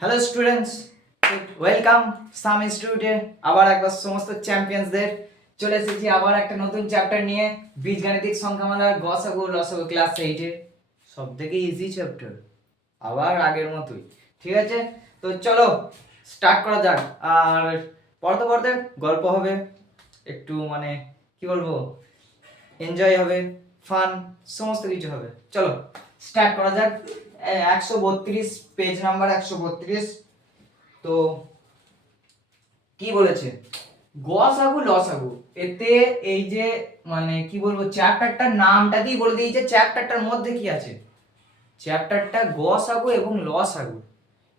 Hello students, welcome সাম ইনস্টিটিউটে আবার একবার সমস্ত চ্যাম্পিয়ন্সদের চলে এসেছি আবার একটা নতুন চ্যাপ্টার নিয়ে বীজগাণিতিক সংখ্যামালার গসাগু লসাগু ক্লাস 8 এর সবথেকে ইজি চ্যাপ্টার, আবার আগের মতোই। ঠিক আছে, তো চলো স্টার্ট করা যাক। আর পড়তে পড়তে গল্প হবে, একটু মানে কি বলবো, এনজয় হবে, ফান, সমস্ত কিছু হবে। চলো স্টার্ট করা যাক। 132 পেজ নাম্বার 132। তো কি বলেছে, গসাগু লসাগু। এতে এই যে মানে কি বলবো, চ্যাপ্টারটার নামটাতেই বলে দিয়েছে চ্যাপ্টারটার মধ্যে কি আছে। চ্যাপ্টারটা গসাগু এবং লসাগু।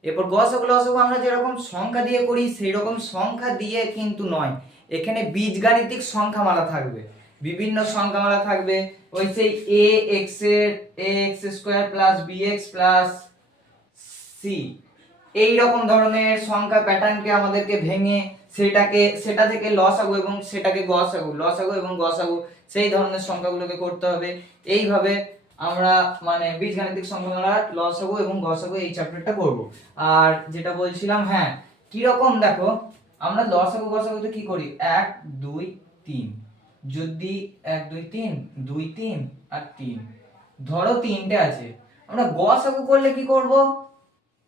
এরপর গসাগু লসাগু আমরা যেরকম সংখ্যা দিয়ে করি সেই রকম সংখ্যা দিয়ে কিন্তু নয়, এখানে বীজগাণিতিক সংখ্যামালা থাকবে, বিভিন্ন সংখ্যামালা থাকবে। ওই সেই এ এক্স এর a x square plus b x plus c, এই রকম ধরনের সংখ্যা প্যাটার্নকে আমাদেরকে ভেঙে সেটা থেকে লসাগু এবং সেটাকে গসাগু, লসাগু এবং গসাগু সেই ধরনের সংখ্যাগুলোকে করতে হবে। এইভাবে আমরা মানে বীজগাণিতিক সংখ্যামালার লসাগু এবং গসাগু এই চ্যাপ্টারটা করব। আর যেটা বলছিলাম, হ্যাঁ কি রকম দেখো, আমরা লসাগু গসাগুতে কি করি, 1 2 3, যদি 1 2 3 2 3 আর 3, ধরো তিনটে আছে, আমরা গসাগু করলে কি করব,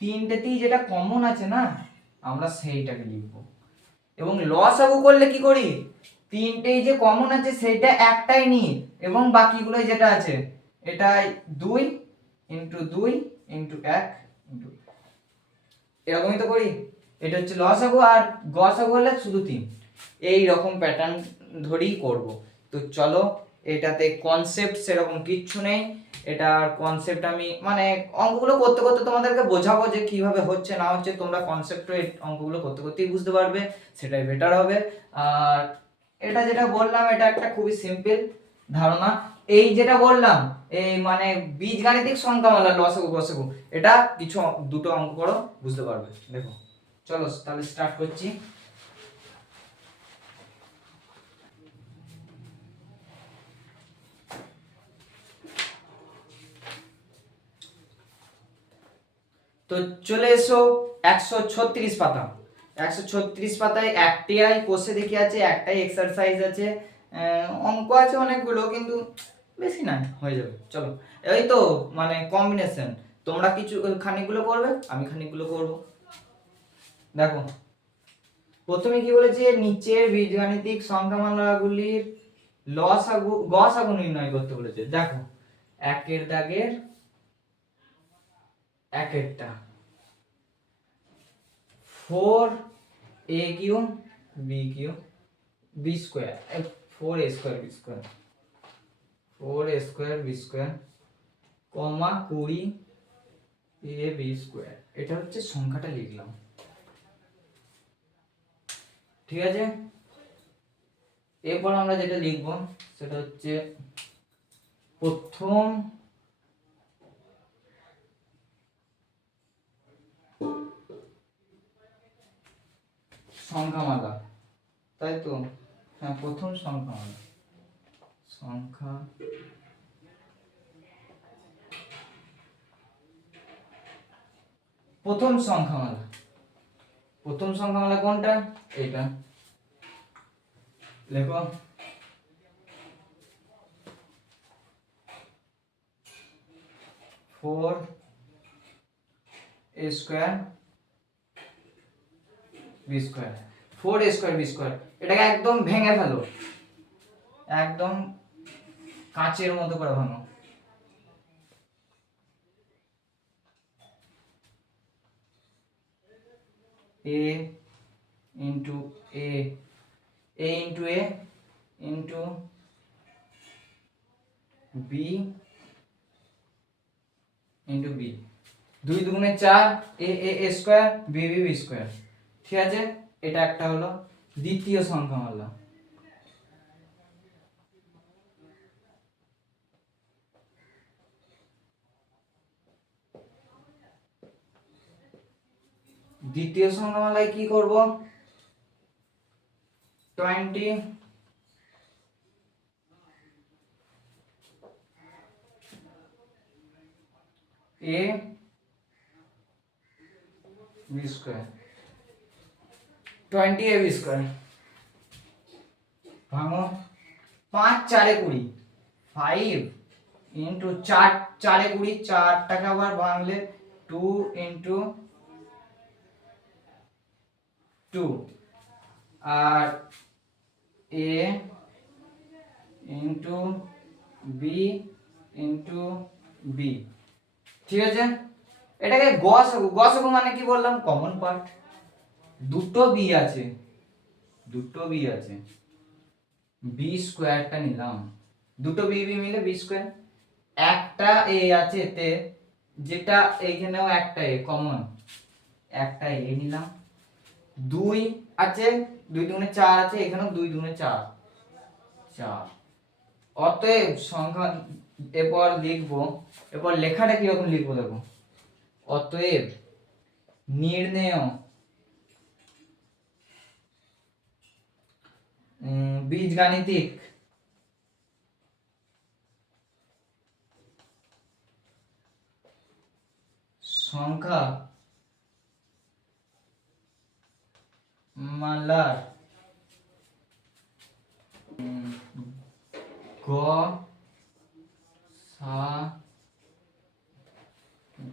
তিনটেতেই যেটা কমন আছে না, আমরা সেইটাকে লিখব। এবং লসাগু করলে কি করি, তিনটেই যে কমন আছে সেটা একটাই নিই এবং বাকিগুলো যেটা আছে এটাই 2 ইনটু 2 ইনটু 1 ইনটু, এরকমই তো করি। এটা হচ্ছে লসাগু, আর গসাগু হলে শুধু 3। এই রকম প্যাটার্ন ধরেই করব। তো চলো, এটাতে কনসেপ্ট সেরকম কিচ্ছু নেই। এটার কনসেপ্ট আমি মানে অঙ্কগুলো করতে করতে তোমাদেরকে বোঝাবো যে কিভাবে হচ্ছে না হচ্ছে, তোমরা কনসেপ্ট অঙ্কগুলো করতে করতেই বুঝতে পারবে, সেটাই বেটার হবে। আর এটা যেটা বললাম এটা একটা খুবই সিম্পল ধারণা। এই যেটা বললাম, এই মানে বীজগাণিতিক সংখ্যামালা লসাগু গসাগু, এটা কিছু দুটো অঙ্ক করো বুঝতে পারবে। দেখো চলো তাহলে স্টার্ট করছি। তো চলে এসো 136 পাতা। 136 পাতায় একটাই কোষে দেখি আছে, একটাই এক্সারসাইজ আছে। অঙ্ক আছে অনেকগুলো কিন্তু বেশি নাই, হয়ে যাবে। চলো, এই তো মানে কম্বিনেশন, তোমরা কিছু খানিকগুলো করবে, আমি খানিকগুলো করব। দেখো প্রথমে কি বলেছে, নিচের বীজগাণিতিক সংখ্যামালাগুলির লসাগু গসাগু নির্ণয় করতে বলেছে। দেখো একের দাগের একেরটা 4a³ b³ b square, 4a² b² কমা 20ab², এটা হচ্ছে সংখ্যাটা লিখলাম। ঠিক আছে, এরপর আমরা যেটা লিখব সেটা হচ্ছে প্রথম সংখ্যামালা, তাই তো, হ্যাঁ প্রথম সংখ্যামালা, সংখ্যা প্রথম সংখ্যামালা, প্রথম সংখ্যামালা কোনটা, এটা লেখো। Four a square b square, 4a² b², এটাকে একদম ভেঙে ফেলো, একদম কাঁচের মতো করে ভাঙো। a into a, a into a into b into b, 2 দুগুণে 4, a² b²। ঠিক আছে, এটা একটা হলো দ্বিতীয় সংখ্যামালা। দ্বিতীয় সংখ্যামালায় কি করব, 20 a B square 20ab square ভাঙো 5 4 20 5 ইন্টু 4 4 20 4টাকে আবার ভাঙলে 2 ইন্টু 2 আর a into B into B, ঠিক আছে। এটাকে গসাগু মানে কি বললাম, কমন পার্ট। দুটো বি আছে, বি স্কোয়ারটা নিলাম, দুটো বি বি মিলে বি স্কোয়ার। একটা এ আছে এতে, যেটা এইখানেও একটা এ কমন, একটা এ নিলাম। 2 আছে, 2 দুগুণে 4 আছে, এখানেও 2 দুগুণে 4 4। অতএব সংখ্যা এরপর লিখবো, এরপর লেখাটা কিরকম লিখবো দেখো। অতএব নির্ণেয় বীজগাণিতিক সংখ্যা মালার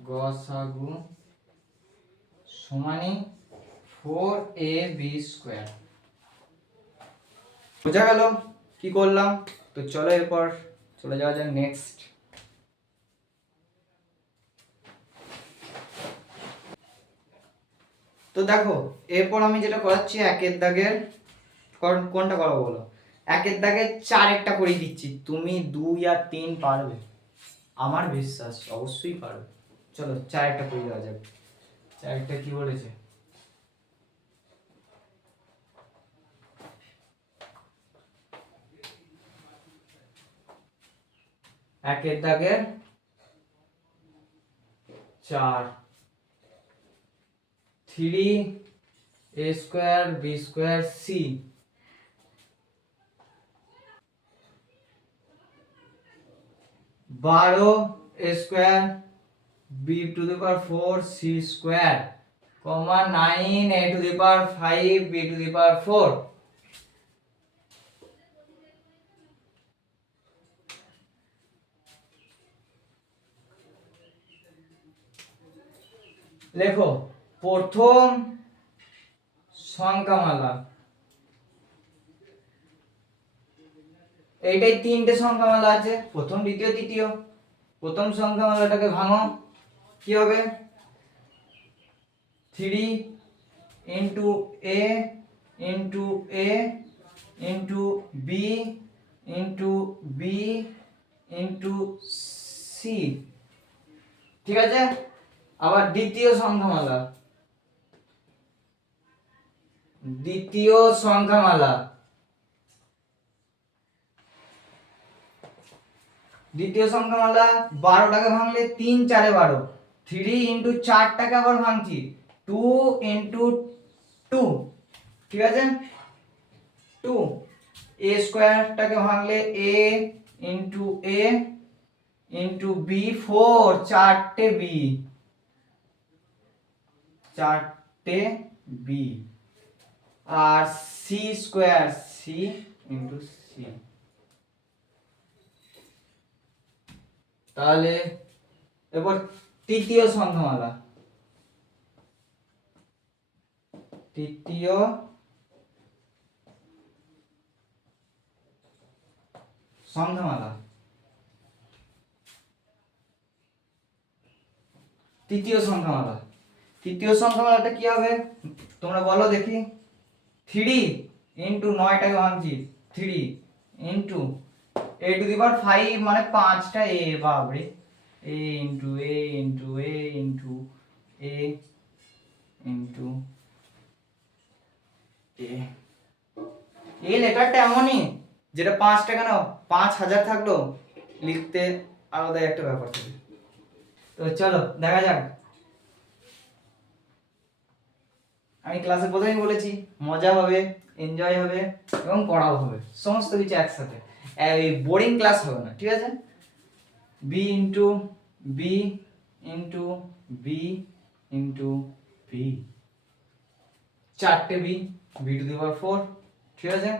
গসাগু সমানি 4ab স্কোয়ার। বোঝা গেল কি করলাম? তো চলো এরপর চলে যাওয়া যাক নেক্সট। তো দেখো এরপর আমি যেটা করাচ্ছি, একের দাগের কোনটা করবো বলো? একের দাগে 4 একটা করে দিচ্ছি, তুমি 2 আর 3 পারবে, আমার বিশ্বাস অবশ্যই পারবে। চলো 4 একটা করে দেওয়া যাবে। 4 একটা কি বলেছে? একের দাগের 4 3a square b square c 12a square b to the power 4 c square comma 9a to the power 5 b to the power 4। লেখো প্রথম সংখ্যামালা, এইটাই 3টে সংখ্যামালা আছে, প্রথম দ্বিতীয় তৃতীয়। প্রথম সংখ্যামালাটাকে ভাঙো, কি হবে? 3 into a into a into b into b into c, ঠিক আছে। আবার দ্বিতীয় সংখ্যামালা, দ্বিতীয় সংখ্যামালা 12টাকে ভাঙলে 3 4 12, 3 ইন্টু 4টাকে আবার ভাঙছি 2 ইন্টু 2, ঠিক আছে। 2 a স্কোয়ারটাকে ভাঙলে a into a into b 4, 4টে b, 4টে b আর c square c into c। তাহলে এবার তৃতীয় সংখ্যামালা, তৃতীয় সংখ্যামালা, তৃতীয় সংখ্যামালাটা কি হবে তোমরা বলো দেখি। 3 ইন্টু 9টাকে ভাঙছি 3 into a to the power 5 মানে 5টা a, বাবরে, a into a into a into a into a। এই লেটারটা এমনই যেটা 5টা কেন 5000 থাকলো লিখতে আলাদা একটা ব্যাপার থাকে। তো চলো দেখা যাক। আমি ক্লাসে প্রথমেই বলেছি মজা হবে, এনজয় হবে এবং পড়াও হবে, সমস্ত কিছু একসাথে, এই বোরিং ক্লাস হবে না, ঠিক আছে। b into b into b into B, চারটে B, B to the power 4। ঠিক আছে,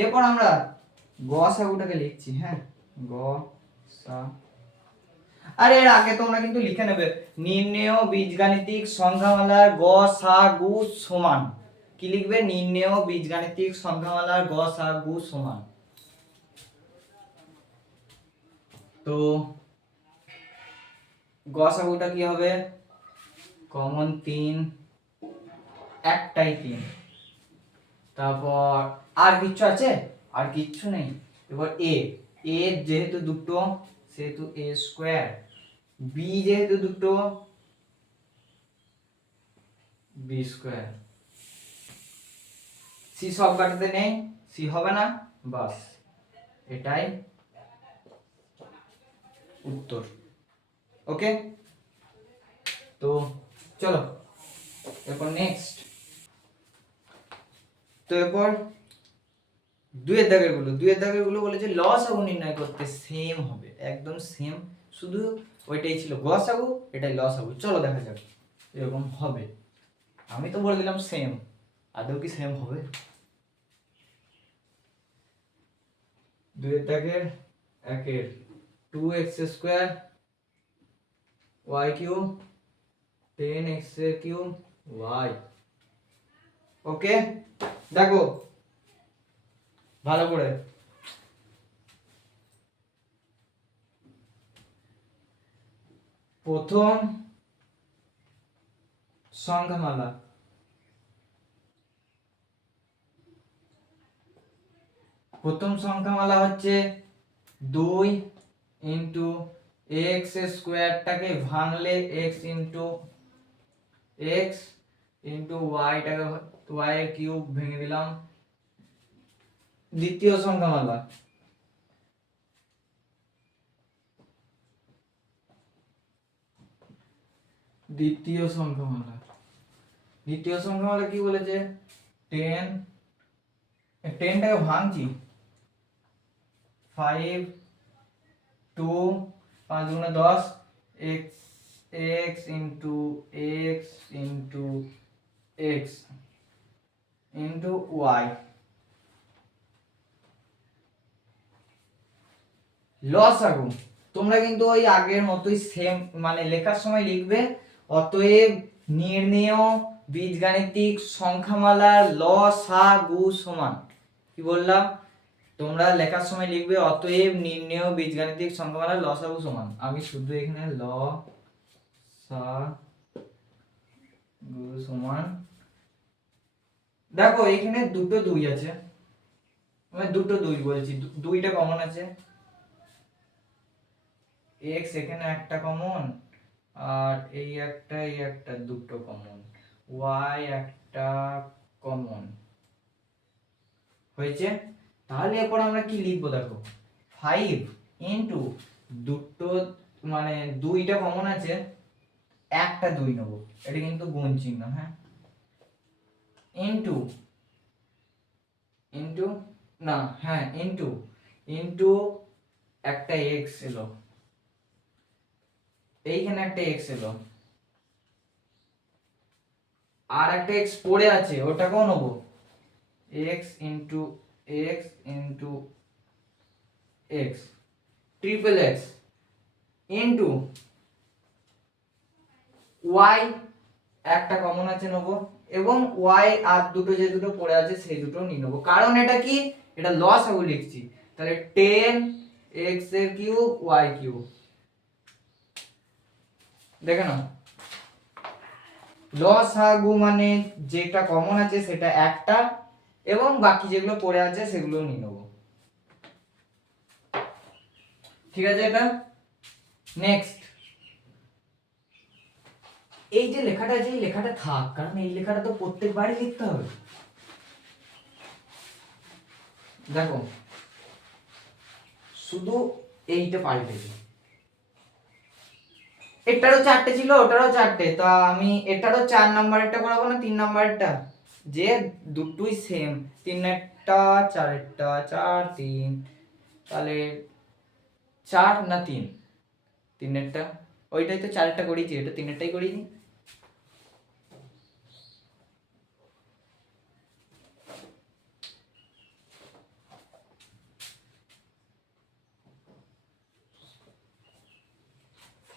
এরপর আমরা গসাগুটাকে লিখছি। হ্যাঁ, গসা, আরে এর আগে তোমরা কিন্তু লিখে নেবে নির্ণেয় বীজগাণিতিক সংখ্যামালার গসাগু সমান। কি লিখবে? নির্ণেয় বীজগাণিতিক সংখ্যামালার গসাগু সমান। তো গসাগুটা কি হবে? কমন 3, একটাই 3। তারপর আর কিচ্ছু আছে? আর কিচ্ছু নেই। এবার এ, এ যেহেতু দুটো সেহেতু এ স্কয়ার, বি যেহেতু দুটো বি স্কয়ার, সি সব কাটাতে নেই, সি হবে না, বাস এটাই উত্তর। ওকে, তো চলো এরপর নেক্সট। তো এরপর দুইয়ের দাগের গুলো বলেছে লসাগু নির্ণয় করতে সেম হবে, একদম সেম, শুধু ওইটাই ছিল গসাগু, এটাই লসাগু। চলো দেখা যাক এরকম হবে। আমি তো বলে দিলাম সেম, আদৌ কি সেম হবে? দুইয়ের দাগের একের 2x square y cube 10x cube y। ওকে, দেখো ভালো করে, প্রথম সংখ্যামালা, প্রথম সংখ্যামালা হচ্ছে 2 ইন্টু এক্স স্কোয়ারটাকে ভাঙলে এক্স ইন্টু এক্স ইন্টু ওয়াইটাকে ওয়াই এর কিউব ভেঙে দিলাম। দ্বিতীয় সংখ্যামালা, দ্বিতীয় সংখ্যামালা কি বলেছে? 10, 10টাকে ভাঙছি, 5 2 5 গুণে 10 x x into x into x into Y. লসাগু তোমরা কিন্তু ওই আগের মতোই সেম, মানে লেখার সময় লিখবে অতএব নির্ণেয় বীজগাণিতিক সংখ্যামালার লসাগু সমান। কি বললাম? তোমরা লেখার সময় লিখবে অতএব নির্ণেয় বীজগাণিতিক সংখ্যামালার লসাগু সমান। আমি শুধু এখানে লসাগু সমান, দেখো এখানে দুটো 2 আছে, আমি দুটো 2 বলছি, দুইটা কমন আছে, x এখানে একটা কমন, আর এই একটা দুটো কমন, y একটা কমন হয়েছে। তাহলে এরপর আমরা কি লিখবো? দেখো 5 ইন্টু দুটো, মানে দুইটা কমন আছে, একটা 2 নেব, এটা কিন্তু গুণ চিহ্ন, হ্যাঁ, ইন্টু ইন্টু না, হ্যাঁ ইন্টু ইন্টু একটা x এলো, এইখানে একটা x এলো, আর একটা x পড়ে আছে, ওটাকেও নেব, x into x into x triple x into y একটা কমন আছে নেব, এবং y আর দুটো যে দুটো পড়ে আছে সেই দুটো নিয়ে নেব, কারণ এটা কি, এটা লসাগু লিখছি। তাহলে 10x এর কিউব y কিউব, দেখে নাও লসাগু মানে যেটা কমন আছে সেটা একটা, এবং বাকি যেগুলো পড়ে আছে সেগুলো নিয়ে নেব। ঠিক আছে, এটা নেক্সট। এই যে লেখাটা আছে এই লেখাটা থাক, কারণ এই লেখাটা তো প্রত্যেকবারই লিখতে হবে। দেখো শুধু এইটা পাল্টেছে, এটারও 4টে ছিল ওটারও 4টে, তো আমি এটারও 4 নাম্বারেরটা করাবো না 3 নাম্বারেরটা, যে দুটোই সেম, 3এরটা 4এরটা 4 3, তাহলে 4 না 3, 3এরটা ওইটাই তো 4এরটা করেছি, এটা 3এরটাই করিনি।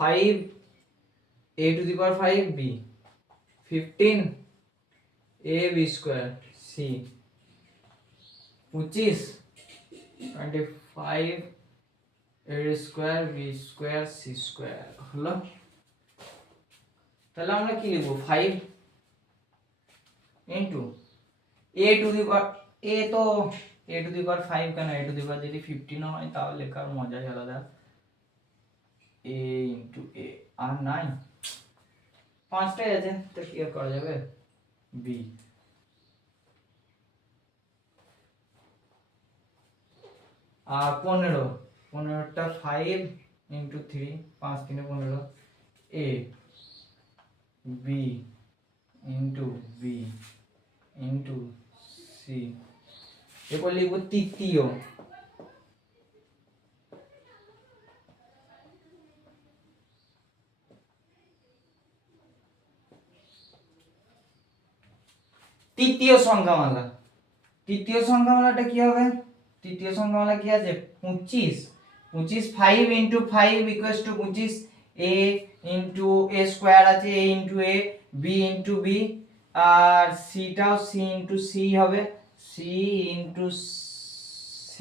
5 a to the power 5 b, 15 a b square c, 25 25 a square b square c square হলো। তাহলে আমরা কি লিখব 5 into a to the power a তো a টু দি পাওয়ার 5 কেন, a টু দি পাওয়ার যদি 15 হয় তাহলে লেখার মজাই আলাদা। a ইনটু a আর নাই, পাঁচটাই আছে তো কি আর করা যাবে। b আর 15 15টা 5 into 3 5 3 15 a b into b into c, এরপর লিখব তৃতীয়। তৃতীয় সংখ্যামালা, তৃতীয় সংখ্যামালাটা কি হবে, তৃতীয় সংখ্যামালা কি আছে 25 25 5 into 5 equals to 25 a into a square আছে, a into a b into b আর c টাও c ইনটু c হবে, c ইনটু c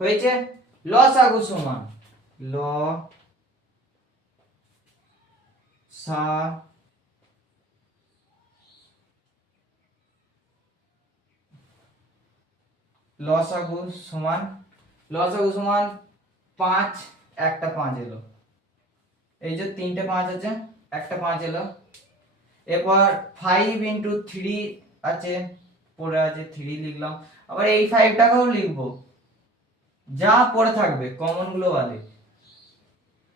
হয়েছে। লসাগু সমান ল সা লসাগু সমান 5 একটা 5 এলো, এই যে তিনটে 5 আছে একটা 5 এলো। এরপর 5 ইনটু 3 আছে পড়ে আছে 3 লিখলাম, আবার এই 5টাকেও লিখবো যা পড়ে থাকবে কমন গুলো বাদে।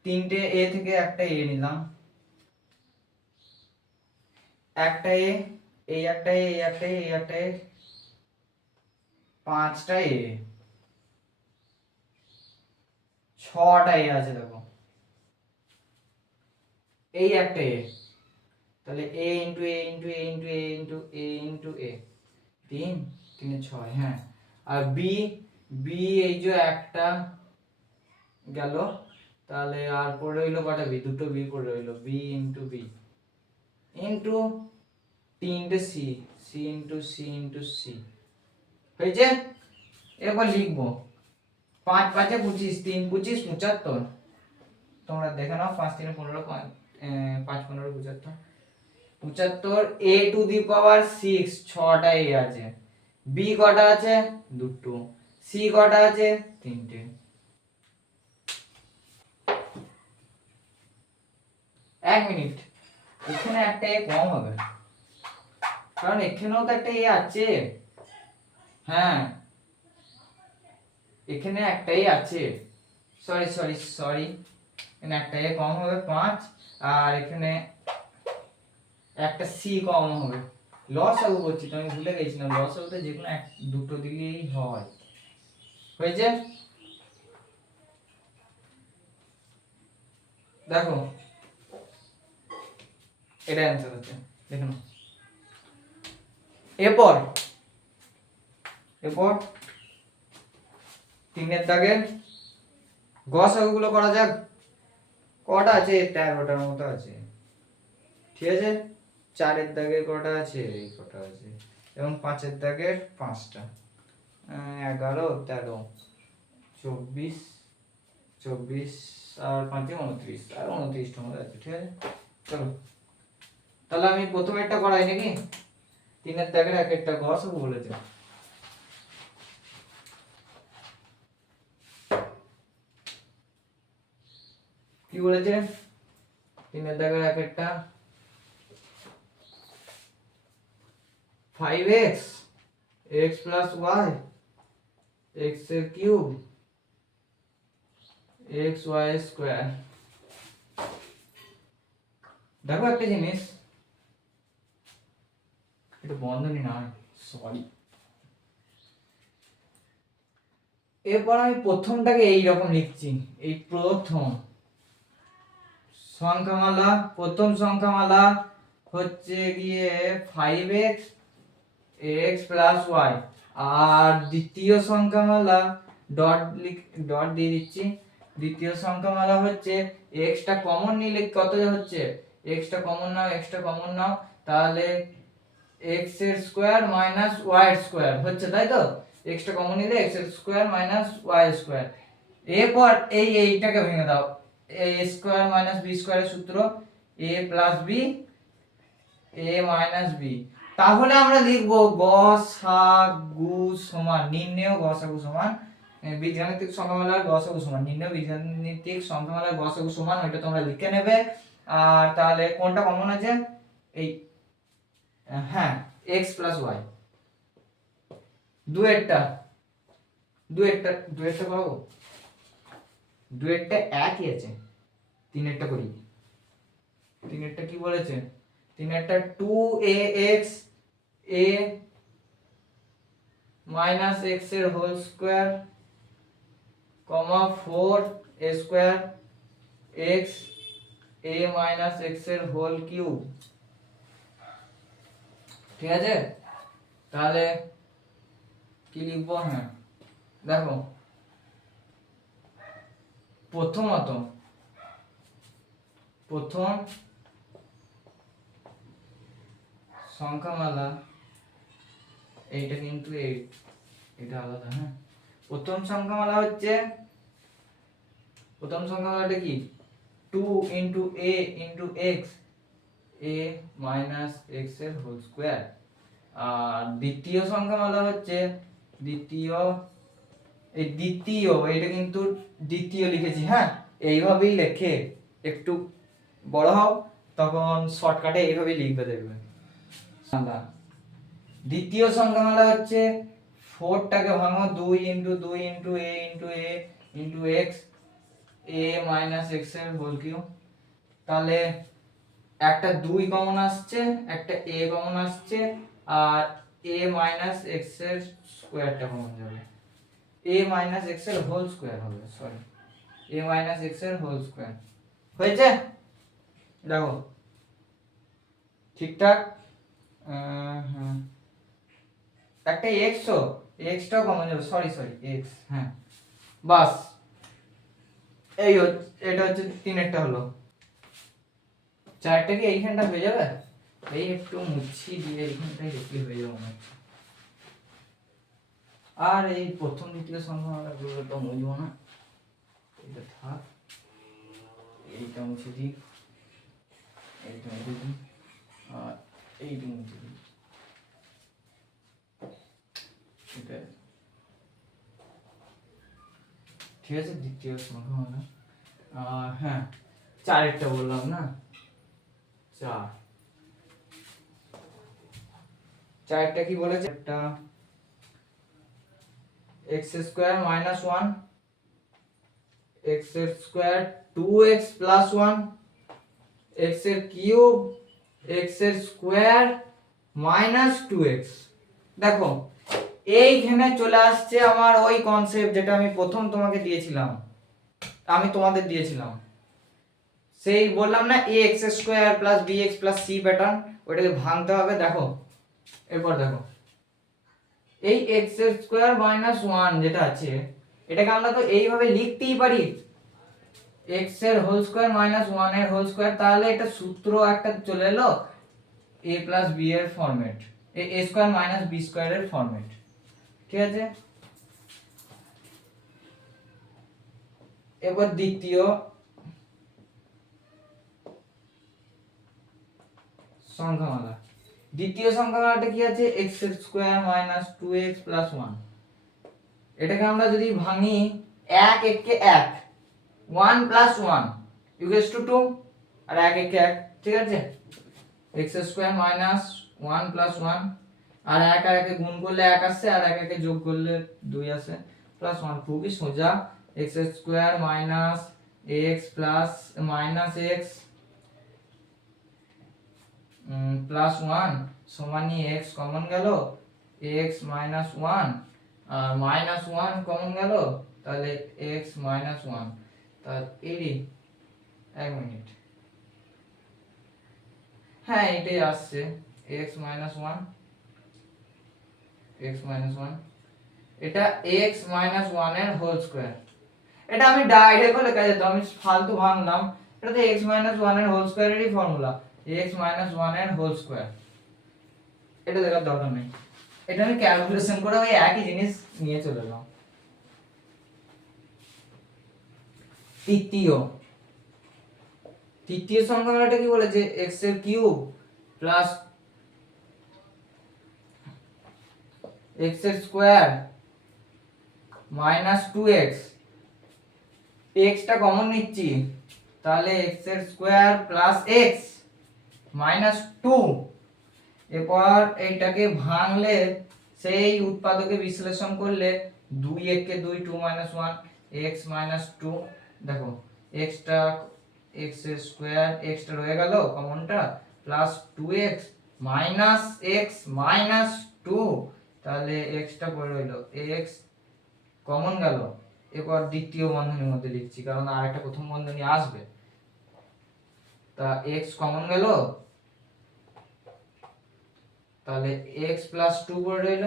তিনটে a থেকে একটা a নিলাম, একটা a এই একটা a এই একটা a এই একটা a, পাঁচটা a, ছটা a আছে দেখো, এই একটা a, তাহলে a into a into a into a into a into a 3 3 6 হ্যাঁ। আর b b এই যে একটা গেল, তাহলে আর পড়ে রইলো কটা b, দুটো b পড়ে রইলো, b ইনটু b ইনটু তিনটে c, c into c into c হয়েছে। এরপর লিখবো 5 5 25 3 25 75, তোমরা দেখে নাও 5 3 15 5 15 75 75 a টু দি পাওয়ার 6 ছটা a আছে, b কটা আছে দুটো, c কটা আছে তিনটে। এক মিনিট, এখানে একটা a কম হবে কারণ এখানেও তো একটা a আছে, হ্যাঁ এখানে একটাই আছে, সরি সরি সরি এখানে একটা a কম হবে 5 আর এখানে একটা c কম হবে। লসাগু করছি তো আমি ভুলে গেছিলাম, লসাগুতে যেকোনো এক দুটো দিলেই হয়, হয়েছে। দেখো এটা অ্যান্সার হচ্ছে, দেখো না। এরপর এরপর তিনের দাগের গসাগুগুলো করা যাক। কটা আছে 13টার মতো আছে, ঠিক আছে। 4-এর দাগের কটা আছে এই কটা আছে, এবং 5-এর দাগের 5টা, 11 13 24 24 আর 5-এ 29 আর 29টা মতো আছে, ঠিক আছে। চলো তাহলে আমি প্রথমেরটা করাই নাকি, 3-এর দাগের এক একটা গসাগু বলেছে। কি বলেছে 3-এর দাগের এক একটা 5x x plus y x এর কিউব x y স্কয়ার। দেখো একটা জিনিস, এটা বন্ধনী না সরি, এরপর আমি প্রথমটাকে এইরকম লিখছি, এই প্রথম সংখ্যামালা, প্রথম সংখ্যামালা হচ্ছে গিয়ে 5x x প্লাস y, আর দ্বিতীয় সংখ্যামালা ডট দিয়ে দিচ্ছি দ্বিতীয় সংখ্যামালা হচ্ছে x টা কমন নিলে কত হচ্ছে, x টা কমন নাও, x টা কমন নাও, তাহলে x এর স্কয়ার মাইনাস y এর স্কয়ার হচ্ছে, তাই তো? x টা কমন নিলে x এর স্কয়ার মাইনাস y এর স্কয়ার। এরপর এইটাকে ভেঙে দাও, a স্কয়ার মাইনাস b স্কয়ারের সূত্র a plus b a minus b। তাহলে আমরা লিখব গসাগু সমান নির্ণেয় গসাগু সমান বীজগাণিতিক সংখ্যামালার গসাগু সমান নির্ণেয় বীজগাণিতিক সংখ্যামালার গসাগু সমান, ওইটা তোমরা লিখে নেবে। আর তাহলে কোনটা কমন আছে, এই হ্যাঁ x প্লাস y, দুয়েরটা পাবো, দুয়েরটা একই আছে, তিনেরটা করি, তিনেরটা কি বলেছে, তিনেরটা 2ax a মাইনাস x এর whole square comma 4a square x a minus x এর হোল কিউব, ঠিক আছে? তাহলে কি লিখবো, হ্যাঁ দেখো প্রথমত প্রথম সংখ্যামালা, এইটা কিন্তু এটা আলাদা, হ্যাঁ প্রথম সংখ্যামালা হচ্ছে, প্রথম সংখ্যামালাটা কি 2 into a into x a minus x এর হোল স্কয়ার। আর দ্বিতীয় সংখ্যামালা হচ্ছে দ্বিতীয়, এটা কিন্তু দ্বিতীয় লিখেছি, হ্যাঁ এইভাবেই লেখে, একটু বড় হও তখন শর্টকাটে এইভাবেই লিখবে, দেখবে। দ্বিতীয় সংখ্যামালা হচ্ছে 4 টাকে ভাঙো 2 into a into x a minus x এর হোল কিউব। তাহলে একটা 2 কমন আসছে, একটা a কমন আসছে, আর a মাইনাস x এর স্কয়ারটা কমন যাবে, a মাইনাস x এর হোল স্কয়ার হবে, সরি a মাইনাস x এর হোল স্কয়ার হয়েছে, দেখো ঠিকঠাক। হ্যাঁ একটা x টাও কমন যাবে, সরি x, হ্যাঁ বাস এই এটা হচ্ছে তিনেরটা হলো, চারটা কি এইখানটা হয়ে যাবে, এই একটু মুছি দিয়ে এইখানটাই লিখলে হয়ে যাবে মনে হচ্ছে। আর এই প্রথম দ্বিতীয় সংখ্যাগুলো তো মুছবো না, এটা থাক, এইটা মুছে দিই, এইটা মুছে দিই, আর এইটা মুছে দিই, এটা ঠিক আছে। দ্বিতীয় সংখ্যামালা, হ্যাঁ চারেরটা বললাম না, চারটা কি বলেছে, একটা x স্কয়ার মাইনাস 1 x এর স্কয়ার 2x প্লাস 1 x এর কিউব x এর স্কয়ার মাইনাস 2x। দেখো এইখানে চলে আসছে আমার ওই কনসেপ্ট যেটা আমি প্রথম তোমাকে দিয়েছিলাম, আমি তোমাদের দিয়েছিলাম, সেই বললাম না ax square plus bx plus c pattern, ওটাকে ভাঙতে হবে। দেখো এরপর দেখো এই x এর স্কয়ার মাইনাস 1 যেটা আছে, এটাকে আমরা তো এইভাবে লিখতেই পারি, x এর হোল স্কয়ার মাইনাস 1 এর হোল স্কয়ার, তাহলে এটা সূত্র একটা চলে এলো a প্লাস b এর format, a square minus b square এর ফরম্যাট, ঠিক আছে। এবার দ্বিতীয় সংখ্যামালা, দ্বিতীয় সংখ্যামালাটা কি আছে, x এর স্কয়ার মাইনাস 2x প্লাস 1, এটাকে আমরা যদি ভাঙি 1 1 1 1 প্লাস 1 ইকুয়ালস টু 2, আর 1 1 1, ঠিক আছে, x স্কয়ার মাইনাস 1 প্লাস 1, আর 1 আর 1 গুণ করলে 1 আসে, আর 1 1 যোগ করলে 2 আসে, প্লাস 1, খুবই সোজা। x square minus x plus minus x plus 1 সমানই x common গেল, x মাইনাস 1 আর মাইনাস 1 কমন গেল, তাহলে x মাইনাস 1, তার এরই এক মিনিট, হ্যাঁ এটাই আসছে x মাইনাস 1, এটা x মাইনাস 1 এর হোল স্কয়ার, এটা আমি ডাইরেক্ট লেখা যেত, আমি ফালতু ভাঙলাম। এটা তো x - 1 এর হোল স্কয়ারেরই ফর্মুলা, x - 1 এর হোল স্কয়ার। এটা দেখার দরকার নেই, এটা আমি ক্যালকুলেশন করে ওই একই জিনিস নিয়ে চলে এলাম। তৃতীয় সংখ্যাটা কি বলেছে, x এর কিউব প্লাস x এর স্কয়ার মাইনাস 2x, x টা কমন নিচ্ছি, তাহলে x এর স্কয়ার প্লাস x মাইনাস 2। এরপর এইটাকে ভাঙলে সেই উৎপাদকে বিশ্লেষণ করলে 2 1 2 2 - 1 x - 2, দেখো x টা x এর স্কয়ার, x টা রয়ে গেল কমনটা, plus 2x minus x minus 2, তাহলে x টা পড়ে রইল, x কমন গেল। এরপর দ্বিতীয় বন্ধনীর মধ্যে লিখছি কারণ আর একটা প্রথম বন্ধনী আসবে, তা x কমন গেল, তাহলে x প্লাস 2 পড়ে রইল,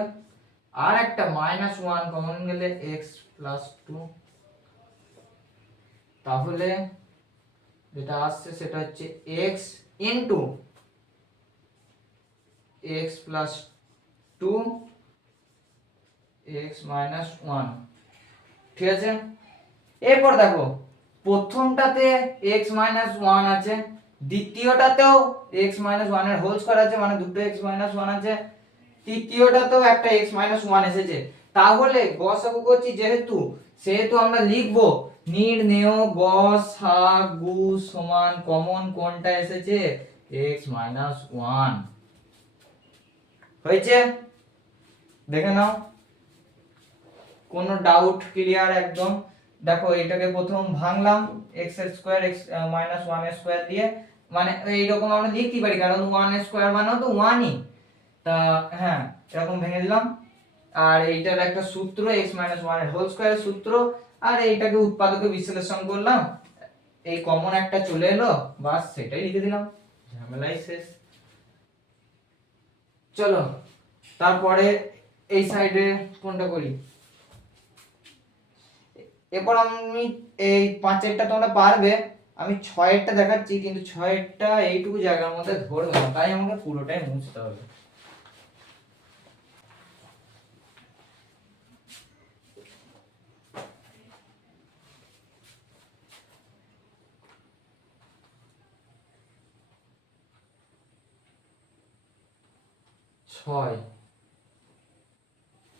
আর একটা মাইনাস 1 কমন গেলে x প্লাস 2, তাহলে যেটা আসছে সেটা হচ্ছে x into x plus 2 x minus 1। ঠিক আছে, এরপর দেখো প্রথমটাতে x মাইনাস 1 আছে, দ্বিতীয়টাতেও x মাইনাস 1 এর হোল স্কয়ার আছে, মানে দুটো x মাইনাস 1 আছে, তৃতীয়টাতেও একটা x মাইনাস 1 এসেছে। তাহলে গসাগু করছি যেহেতু, সেহেতু আমরা লিখব নির্ণেয় গসাগু সমান কমন কোনটা এসেছে, x মাইনাস 1। হয়েছে, দেখে নাও কোনো ডাউট ক্লিয়ার একদম। দেখো এটাকে প্রথম ভাঙলাম, x এর স্কয়ার x মাইনাস 1 এর স্কয়ার দিয়ে, মানে এইরকম আমরা লিখতে পারি কারণ 1 এর স্কয়ার মানেও তো 1 ই, তা হ্যাঁ এরকম ভেঙে দিলাম। আর এইটার একটা সূত্র x - 1 এর হোল স্কয়ারের সূত্র, আর এইটাকে উৎপাদকে বিশ্লেষণ করলাম, এই কমন একটা চলে এলো, বাস সেটাই লিখে দিলাম, ঝামেলাই শেষ। চলো তারপরে এই সাইডে কোনটা করি, এরপর আমি এই 5 এরটা তোমরা পারবে, আমি 6 এরটা দেখাচ্ছি, কিন্তু 6 এরটা এইটুকু জায়গার মধ্যে ধরবে না, তাই আমাকে পুরোটাই মুছতে হবে।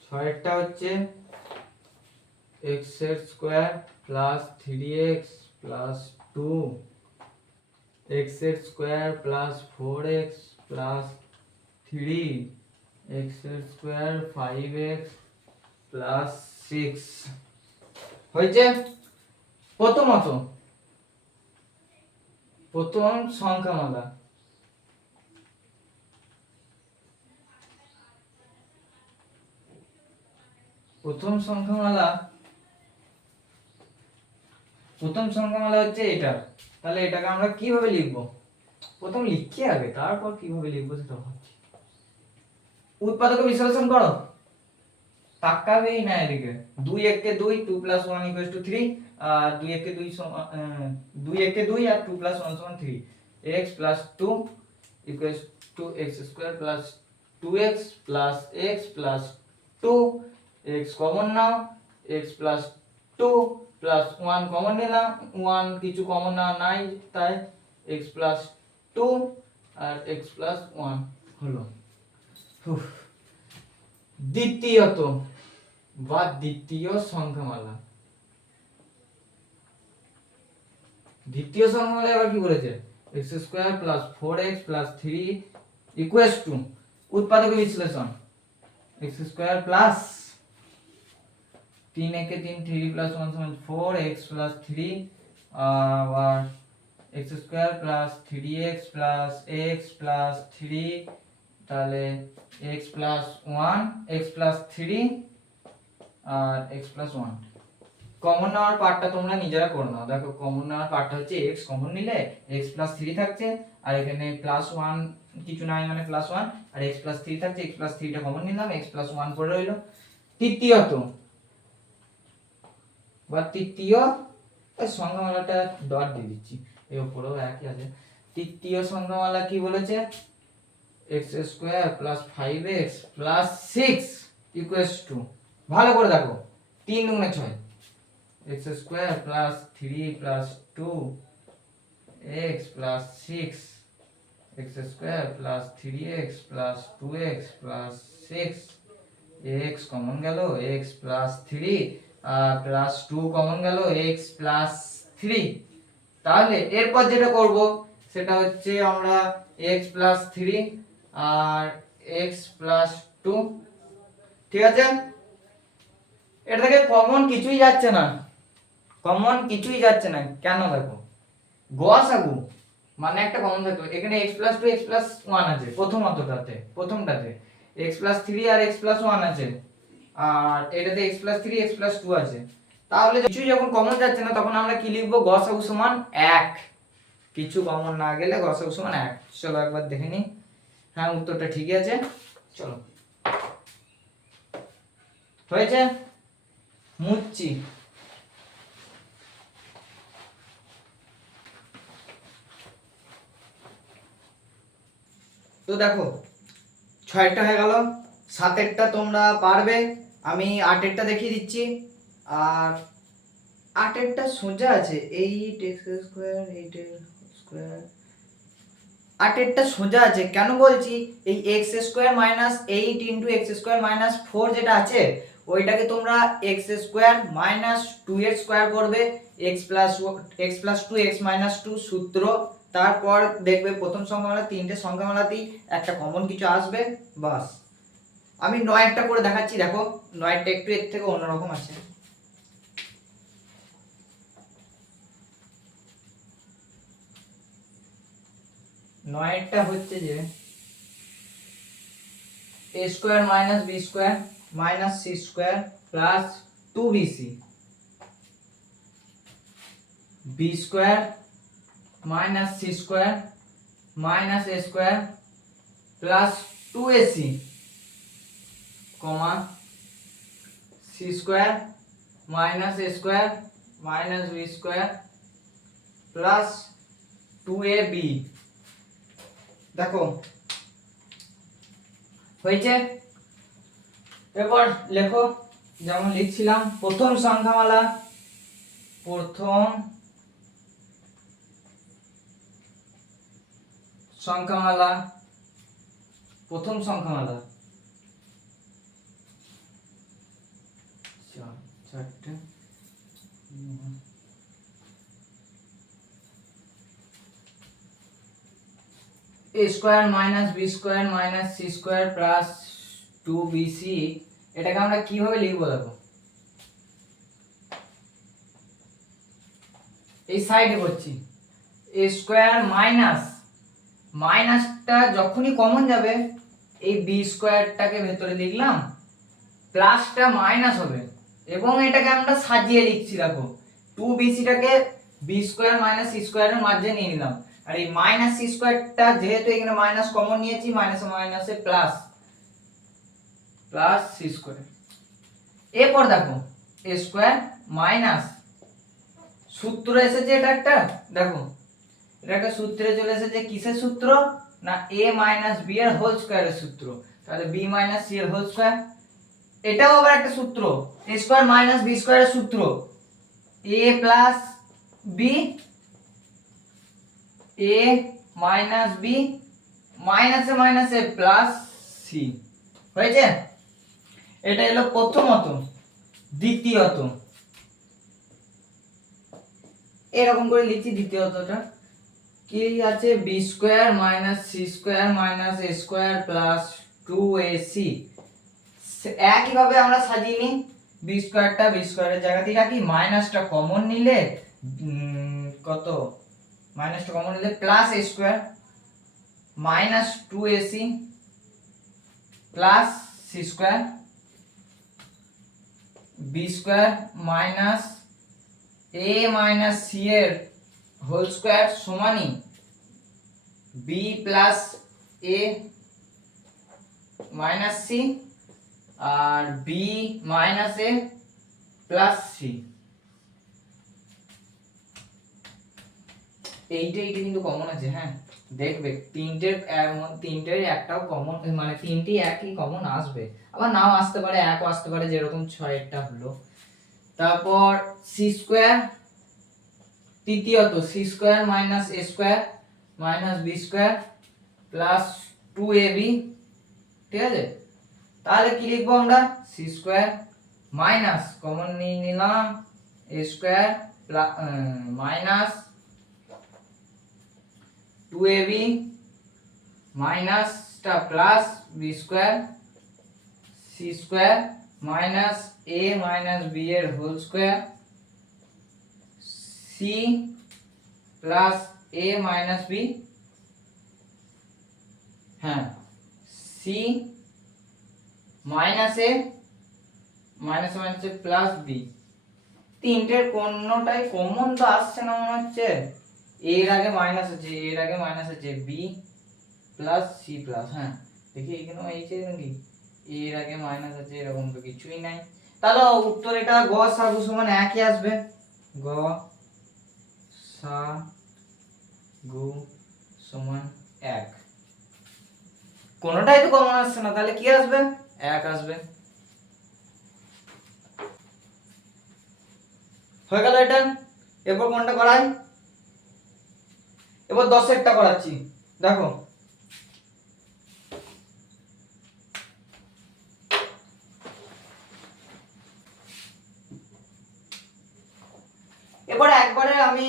ছয়েরটা হচ্ছে x এর square plus 3x plus 2, x এর square plus 4x plus 3, x এর স্কয়ার 5x প্লাস 6। হয়েছে, প্রথমত প্রথম সংখ্যামালা, প্রথম সংখ্যামালা হচ্ছে এটা। তাহলে এটাকে আমরা কিভাবে লিখব, প্রথম লিখি আগে তারপর কিভাবে লিখবো সেটা ভাবছি। উৎপাদকে বিশ্লেষণ করো, তাকাবেই না এদিকে, 2 1 কে 2 2 + 1 = 3, আর 2 1 কে 2 2 1 কে 2 আর 2 + 1 = 3, x + 2 = x² + 2x + x + 2, x common নাও, x + 2 + 1 কমন নিলাম, 1 কিছু কমন না নাই, তাই x + 2 আর x + 1 হলো। দ্বিতীয়ত বা দ্বিতীয় সংখ্যামালা, দ্বিতীয় সংখ্যামালা আবার কি বলেছে, x² + 4x + 3 = উৎপাদক বিশ্লেষণ, x² + 3 1 3 3 + 1 = 4, x + 3 আবার x² + 3x + x + 3, তাহলে x + 1 x + 3 আর x + 1। কমন নেওয়ার পার্টটা তোমরা নিজেরা করে নাও, দেখো কমন নেওয়ার পার্টটা হচ্ছে x কমন নিলে x + 3 থাকছে, আর এখানে +1 কিছু নাই মানে +1, আর x + 3 থাকছে, x + 3 টা কমন নিলাম, x + 1 পড়ে রইল। তৃতীয়ত বা তৃতীয় সংখ্যামালাটা ডট দিয়ে দিচ্ছি, এই উপরেও একই আছে। তৃতীয় সংখ্যামালা কি বলেছে, x square plus 5x plus 6 equals to, ভালো করে দেখো, 3 দুগুণে 6, x square plus 3 plus 2x plus 6, x square plus 3x plus 2x plus 6, x common গেল, x প্লাস 3 প্লাস 2 কমন গেল, x প্লাস 3। তাহলে এরপর যেটা করব সেটা হচ্ছে আমরা x প্লাস 3 আর x প্লাস 2, ঠিক আছে। এটা থেকে কমন কিছুই যাচ্ছে না, কমন কিছুই যাচ্ছে না কেন, দেখো গসাগু মানে একটা কমন থাকবে, এখানে x প্লাস 2 x প্লাস 1 আছে প্রথমটাতে x প্লাস 3 আর x প্লাস 1 আছে, আর এটাতে x প্লাস 3 x প্লাস 2 আছে। তাহলে কিছুই যখন কমন যাচ্ছে না তখন আমরা কি লিখবো, গসাগু সমান 1, কিছু কমন না গেলে গসাগু সমান 1। চলো একবার দেখে নিই, হ্যাঁ উত্তরটা ঠিকই আছে। চলো হয়েছে, মুচ্ছি। তো দেখো 6টা হয়ে গেল, 7এরটা তোমরা পারবে, আমি 8এরটা দেখিয়ে দিচ্ছি। আর 8এরটা সোজা আছে, 8x স্কয়ার 8 স্কয়ার, 8এরটা সোজা আছে কেন বলছি, এই x square minus 8 into x square minus 4 যেটা আছে ওইটাকে তোমরা x স্কয়ার মাইনাস 2 এর স্কয়ার করবে, x প্লাস 2 x মাইনাস 2 সূত্র। তারপর দেখবে প্রথম সংখ্যামালা, তিনটে সংখ্যামালাতেই একটা কমন কিছু আসবে, বাস। আমি 9এরটা করে দেখাচ্ছি, দেখো 9এরটা একটু এর থেকে অন্যরকম আছে। নয়েরটা হচ্ছে যে a square minus b square minus c square plus 2bc, b square minus c square minus a square plus 2ac, comma c square minus a square minus b square plus 2ab। দেখো হয়েছে, এবার লেখো যেমন লিখছিলাম, প্রথম সংখ্যামালা, প্রথম সংখ্যামালা, প্রথম সংখ্যামালা, চারটে, a square minus b square minus c square plus 2bc, এটাকে আমরা কিভাবে লিখবো, দেখো এই সাইডে করছি, a স্কয়ার মাইনাস, মাইনাসটা যখনই কমন যাবে এই b স্কয়ারটাকে ভেতরে লিখলাম, প্লাসটা মাইনাস হবে এবং এটাকে আমরা সাজিয়ে লিখছি, দেখো 2bc টাকে b স্কয়ার মাইনাস c স্কয়ারের মাঝে নিয়ে নিলাম, আর এই মাইনাস c স্কয়ারটা যেহেতু এখানে মাইনাস কমন নিয়েছি, মাইনাসে মাইনাসে প্লাস, প্লাস c স্কয়ার। এরপর দেখো a স্কয়ার মাইনাস, সূত্র এসেছে এটা একটা, দেখো এটা একটা সূত্রে চলে এসেছে, কিসের সূত্র না a মাইনাস b এর হোল স্কয়ারের সূত্র, তাহলে b মাইনাস c এর হোল স্কয়ার। এটাও আবার একটা সূত্র, a স্কয়ার মাইনাস b স্কয়ারের সূত্র, a plus b, a minus b মাইনাসে মাইনাসে প্লাস c, হয়েছে। এটা হলো প্রথমত। দ্বিতীয়ত এরকম করে লিখছি, দ্বিতীয়তটা কি আছে, b square minus c square minus a square plus 2ac, একইভাবে আমরা সাজিয়ে নিই, b স্কয়ারটা b স্কয়ারের জায়গাতেই রাখি, মাইনাসটা কমন নিলে কত, মাইনাসটা কমন নিলে plus a square minus 2ac plus c square, b square minus a minus c এর হোল স্কয়ার সমানই b plus a minus c আর b minus a plus c, এইটা কিন্তু কমন আছে, হ্যাঁ দেখবে তিনটের একটাও কমন, মানে তিনটি একই কমন আসবে, আবার নাও আসতে পারে, একও আসতে পারে, যেরকম 6 হলো। তারপর সি স্কোয়ার, তৃতীয়ত c square minus a square minus b square plus 2ab, ঠিক আছে? তাহলে কি লিখবো আমরা? সি স্কোয়ার মাইনাস কমন নিয়ে নিলাম এ স্কোয়ার মাইনাস 2ab মাইনাসটা plus b square c square minus a minus b এর whole square c plus a minus b, হ্যাঁ সি মাইনাস এ মাইনাস মাইনাসে প্লাস বি। তিনটের কোনটাই কমন তো আসছে না মনে হচ্ছে। এর আগে মাইনাস আছে, এর আগে মাইনাস আছে, বি প্লাস সি প্লাস, হ্যাঁ দেখি এখানে এইছে নাকি, এর আগে মাইনাস আছে, এরকম তো কিছুই নাই। তাহলে উত্তর এটা গ সা গু সমান একই আসবে, গ সা গু সমান 1। কোনটাই তো কমন আসছে না, তাহলে কি আসবে? 1 আসবে। হয়ে গেল এটা। এরপর কোনটা করাই? এবার 10এরটা করাচ্ছি, দেখো এবার একবারে আমি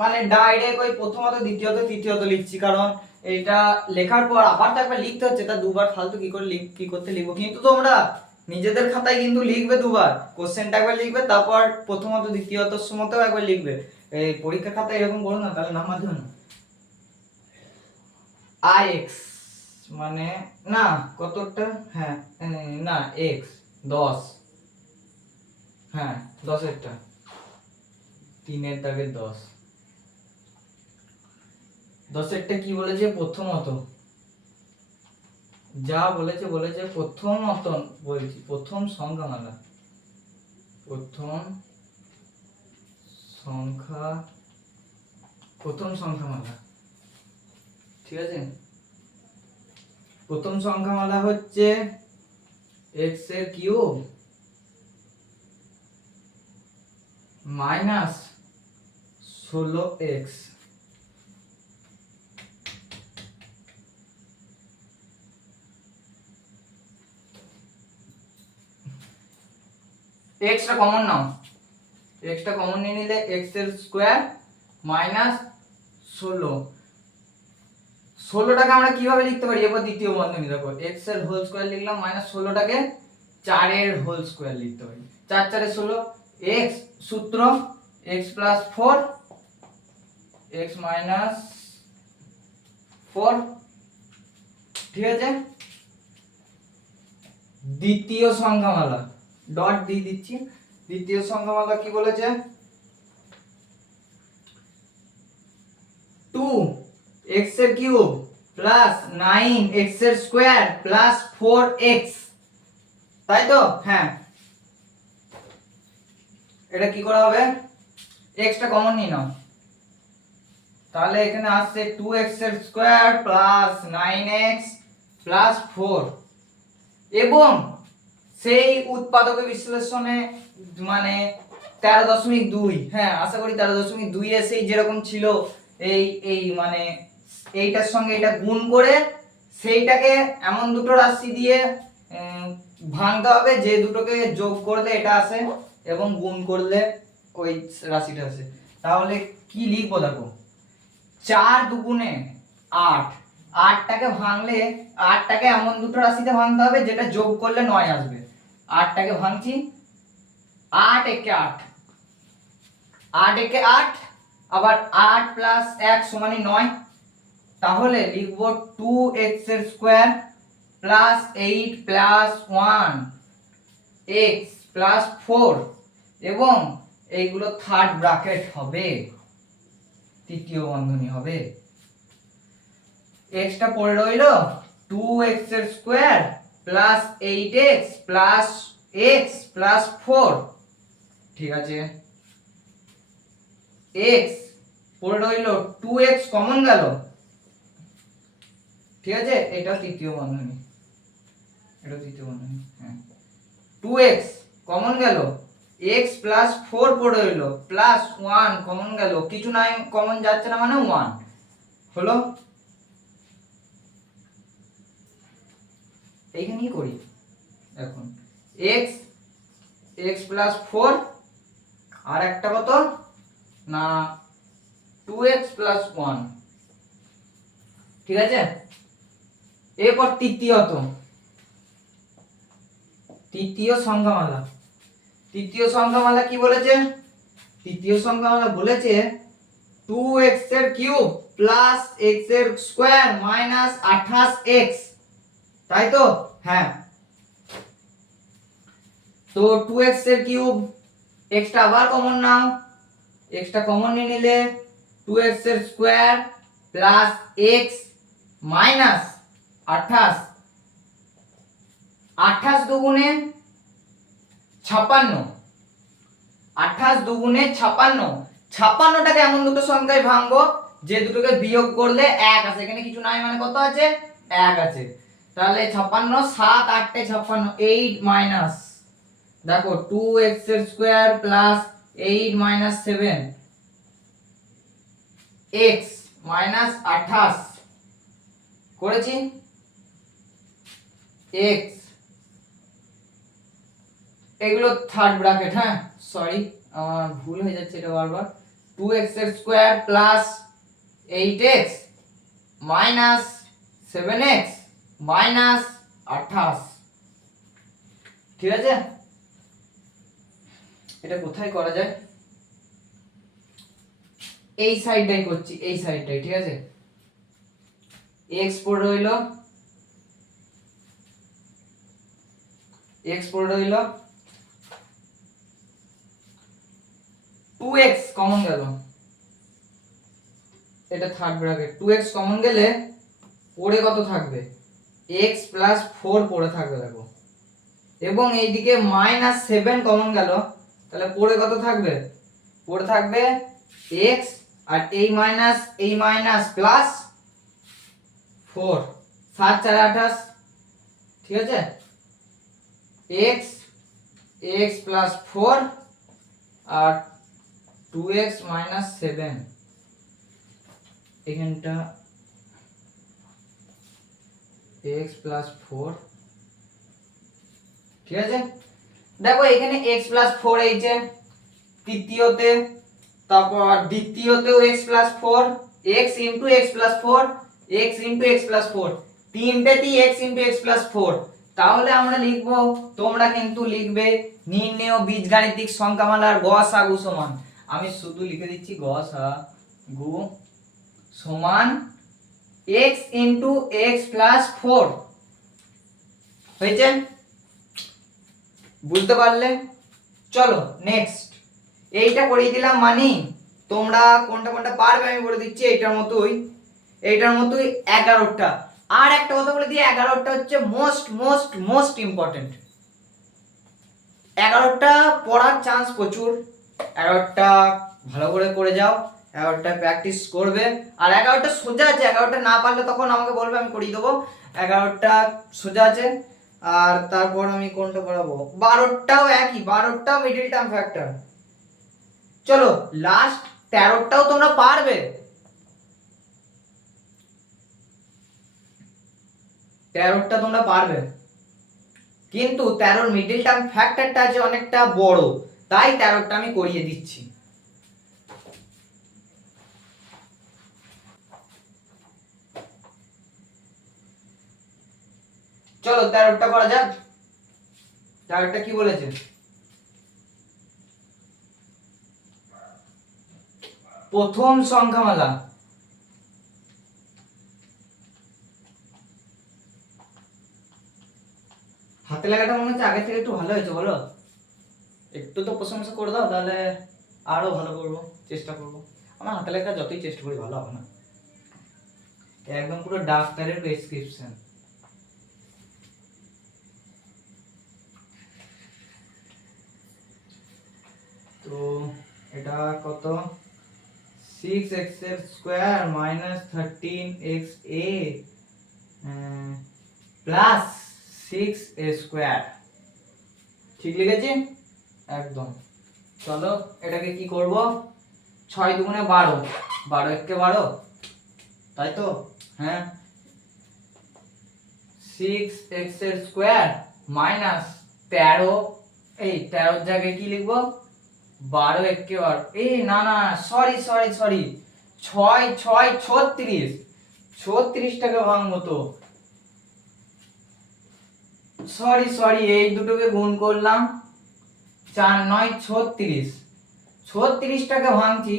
মানে ডাইরেক্ট ওই প্রথমত দ্বিতীয়ত তৃতীয়ত লিখছি, কারণ এটা লেখার পর আবার তো একবার লিখতে হচ্ছে, তা দুবার ফালতু কি করতে লিখবো। কিন্তু তোমরা নিজেদের খাতায় কিন্তু লিখবে দুবার, কোশ্চেনটা একবার লিখবে, তারপর প্রথমত দ্বিতীয়ত সময়তেও একবার লিখবে। এই পরীক্ষা খাতায় এরকম করো না, তাহলে নাম্বার দেবে না। ix মানে না কতটা, হ্যাঁ না x 10, হ্যাঁ 10এরটা 3-এর দাগের 10এরটা কি বলেছে? প্রথমত যা বলেছে প্রথমত, বলছি প্রথম সংখ্যামালা, প্রথম সংখ্যামালা, ঠিক আছে? প্রথম সংখ্যামালা হচ্ছে x এর কিউব মাইনাস 16x, x টা কমন নাও, x টা কমন নিয়ে নিলে x এর স্কয়ার মাইনাস 16টাকে আমরা কিভাবে লিখতে পারি? এবার দ্বিতীয় বন্ধনী দেখো, x এর হোল স্কয়ার লিখলাম মাইনাস 16টাকে 4 এর হোল স্কয়ার লিখতে পারি, 4 4 এ 16, x সূত্র x + 4 x - 4, ঠিক আছে? দ্বিতীয় সংখ্যামালা ডট দিয়ে দিচ্ছি, দ্বিতীয় সংখ্যামালা কি বলেছে? 2x এর কিউব প্লাস 9x এর স্কয়ার প্লাস 4x, তাই তো? হ্যাঁ এটা কি করা হবে? x টা কমন নিয়ে নাও, তাহলে এখানে আসছে 2x এর স্কয়ার প্লাস 9x প্লাস 4, এবং সেই উৎপাদকের বিশ্লেষণে মানে 13.2, হ্যাঁ আশা করি 13.2 এ সেই যেরকম ছিল এই মানে এইটার সঙ্গে এটা গুণ করে সেইটাকে এমন দুটো রাশি দিয়ে ভাঙতে হবে যে দুটোকে যোগ করলে এটা আসে এবং গুণ করলে ওই রাশিটা আসে। তাহলে কি লিখবো দেখো, 4 দুগুণে 8, 8টাকে ভাঙলে 8টাকে এমন দুটো রাশিতে ভাঙতে হবে যেটা যোগ করলে 9 আসবে। 8টাকে ভাঙছি, 8 একে 8, 8 একে 8, আবার 8 প্লাস 1 সমান 9। তাহলে লিখব 2x এর square plus 8 plus 1 x plus 4, এবং এইগুলো থার্ড ব্র্যাকেট হবে, তৃতীয় বন্ধনী হবে। x টা পড়ে রইল 2x এর square plus 8x plus x plus 4, ঠিক আছে? x পড়ে রইলো 2x কমন গেল, ঠিক আছে, এটা তৃতীয় বন্ধনী, এটা তৃতীয় বন্ধনী, হ্যাঁ 2x কমন গেল, x প্লাস 4 পড়ে রইলো, প্লাস 1 কমন গেল, কিছু নাই কমন যাচ্ছে না মানে 1 হলো। এইখানেই করি এখন x x প্লাস 4 আর একটা কত না 2x প্লাস 1, ঠিক আছে। এরপর তৃতীয় সংখ্যামালা, তৃতীয় সংখ্যামালা কি বলেছে, তৃতীয় সংখ্যামালা বলেছে 2x এর কিউব প্লাস x এর স্কয়ার মাইনাস 28x, তাই তো, হ্যাঁ। তো 2x এর কিউব, x টা আবার কমন নাও, x টা কমন নিয়ে নিলে 2x এর স্কয়ার প্লাস x মাইনাস 28, 28 দুগুণে 56, 28 দুগুণে 56, 56টাকে এমন দুটো সংখ্যায় ভাঙবো যে দুটোকে বিয়োগ করলে 1 আসে, এখানে কিছু নাই মানে কত আছে 1 আছে, তাহলে 56 7 8 56, 8 মাইনাস দেখো 2x এর square plus 8 minus 7 x minus 28 করেছি, x এগুলো থার্ড ব্র্যাকেট, হ্যাঁ সরি আমার ভুল হয়ে যাচ্ছে এটা বারবার, 2x এর square plus 8x minus 7x minus 28, ঠিক আছে। এটা কোথায় করা যায়, এই সাইডটাই করছি, এই সাইডটাই, ঠিক আছে। x পড়ে রইলো, x পড়ে রইলো, 2x কমন গেল, এটা থার্ড ব্র্যাকেট, 2x কমন গেলে পড়ে কত থাকবে x প্লাস 4 পড়ে থাকবে দেখো, এবং এইদিকে মাইনাস 7 কমন গেল, তাহলে পড়ে কত থাকবে, পড়ে থাকবে x আর এই মাইনাস প্লাস 4, 7 4 28, ঠিক আছে, x প্লাস 4 আর 2x মাইনাস 7, এখানটা x প্লাস 4, ঠিক আছে। দেখো এখানে x প্লাস 4 এইছে তৃতীয়তে, তারপর দ্বিতীয়তেও x plus 4, x into x plus 4, x into x plus 4, তিনটেতেই x into x plus 4, তাহলে আমরা লিখবো, তোমরা কিন্তু লিখবে নির্ণেয় বীজগাণিতিক সংখ্যামালার গসাগু সমান, আমি শুধু লিখে দিচ্ছি গসাগু সমান x ইনটু x প্লাস 4, হয়েছে, বুঝতে পারলে। চলো নেক্সট, এইটা করিয়ে দিলাম, মানে তোমরা কোনটা কোনটা পারবে আমি বলে দিচ্ছি, এইটার মতোই 11টা। আর একটা কথা বলে দিই, 11টা হচ্ছে মোস্ট ইম্পর্টেন্ট, 11টা পড়ার চান্স প্রচুর, 11টা ভালো করে যাও, 11টা প্র্যাকটিস করবে, আর 11টা সোজা আছে, 11টা না পারলে তখন আমাকে বলবে আমি করিয়ে দেবো, 11টা সোজা আছে। আর তারপর আমি কোনটা পড়াবো, 12টাও একই, 12টাও মিডল টার্ম ফ্যাক্টর। চলো লাস্ট 13টাও তোমরা পারবে, 13টা তোমরা পারবে, কিন্তু 13র মিডল টার্ম ফ্যাক্টরটা আছে অনেকটা বড়, তাই 13টা আমি করিয়ে দিচ্ছি। চলো 13টা করা যাক, 13টা কি বলেছে, প্রথম সংখ্যামালা, হাতে লাগাটা মনে হচ্ছে আগে থেকে একটু ভালো হয়েছে, বলো একটু তো প্রশংসা করে দাও, তাহলে আরো ভালো করবো, চেষ্টা করবো। আমার হাতে লেখা যতই চেষ্টা করি ভালো হবে না, একদম পুরো ডাক্তারের প্রেসক্রিপশন। তো এটা কত 6x square minus 13x a plus 6a square. ঠিক লিখেছি একদম। চলো এটাকে কি করব, 6 দুগুণে 12, 12 একে 12, তাই তো? হ্যাঁ, 6x স্কয়ার মাইনাস 13, এই 13 এর জায়গায় কি লিখবো, 12 একে 12, এই না না সরি সরি সরি, 6 6 36, 36 টাকে ভাঙবো তো, সরি সরি, এই দুটোকে গুণ করলাম, 4 9 36, 36 টাকে ভাঙছি,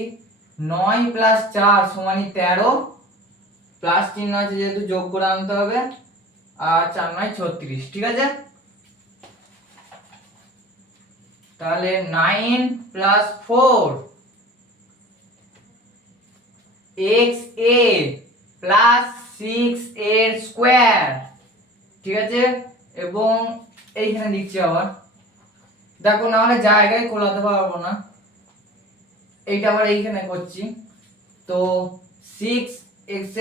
9 প্লাস 4 সমান 13, প্লাস চিহ্ন আছে যেহেতু যোগ করে আনতে হবে, আর 4 9 36, ঠিক আছে? তাহলে 9 প্লাস 4 x a প্লাস 6 এর স্কয়ার, ঠিক আছে? এবং এইখানে লিখছি আবার, দেখো না হলে জায়গায় খোলাতে পারবো না, এইটা আবার এইখানে করছি। তো 6x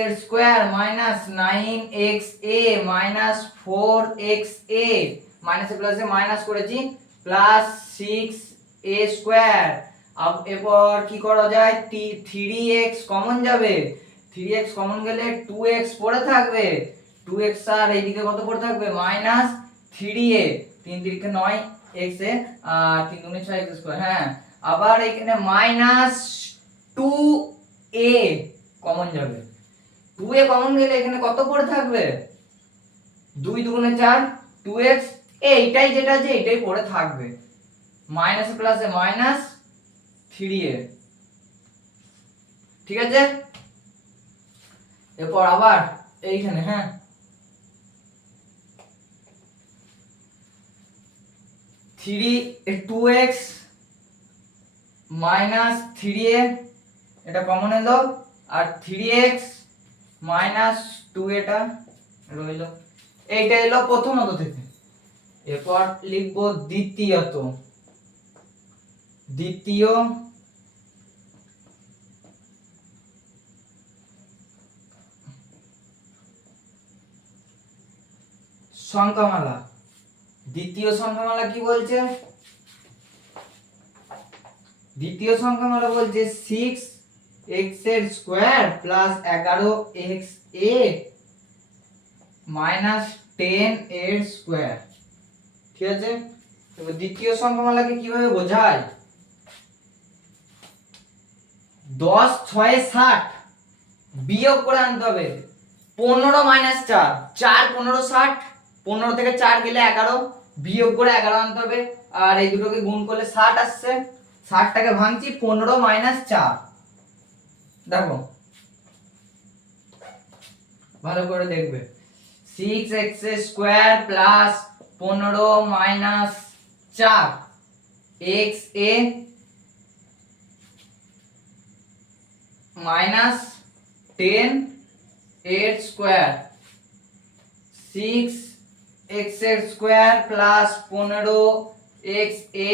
এর square minus 9x a minus 4x a, মাইনাসে প্লাসে মাইনাস করেছি, প্লাস 6a স্কয়ার। এরপর কি করা যায়, 3x কমন যাবে, 3x কমন গেলে 2x পড়ে থাকবে, 2x আর এইদিকে কত পড়ে থাকবে, মাইনাস 3a, 3 3 9 x এ, আর 3 2 6 x স্কয়ার। হ্যাঁ, আবার এখানে মাইনাস 2a কমন যাবে, 2a কমন গেলে এখানে কত পড়ে থাকবে, 2 2 4, 2x, এইটাই যেটা আছে এটাই পড়ে থাকবে, মাইনাস প্লাসে মাইনাস 3a, ঠিক আছে? এরপর আবার এইখানে, হ্যাঁ, 2x মাইনাস 3a এটা কমন এলো, আর 3x মাইনাস 2 এটা রইল, এইটা এলো প্রথমত থেকে। এরপর লিখবো দ্বিতীয়ত, দ্বিতীয় সংখ্যামালা। দ্বিতীয় সংখ্যামালা কি বলছে, দ্বিতীয় সংখ্যামালা বলছে 6x এর square plus 11x a minus 10 এর স্কয়ার, ঠিক আছে? এবার দ্বিতীয় সংখ্যামালাকে কিভাবে বোঝায়, 10 6 60 বিয়োগ করে আনতে হবে, 15 মাইনাস 4, 4 15 60, 15 থেকে 4 গেলে 11, বিয়োগ করে 11 আনতে হবে, আর এই দুটোকে গুণ করলে 60 আসছে, 60 টাকে ভাঙছি, 15 মাইনাস 4, দেখো ভালো করে দেখবে, 6x square plus 15 minus 4 x a minus 10 এর স্কয়ার, 6x এর স্কয়ার প্লাস 15x a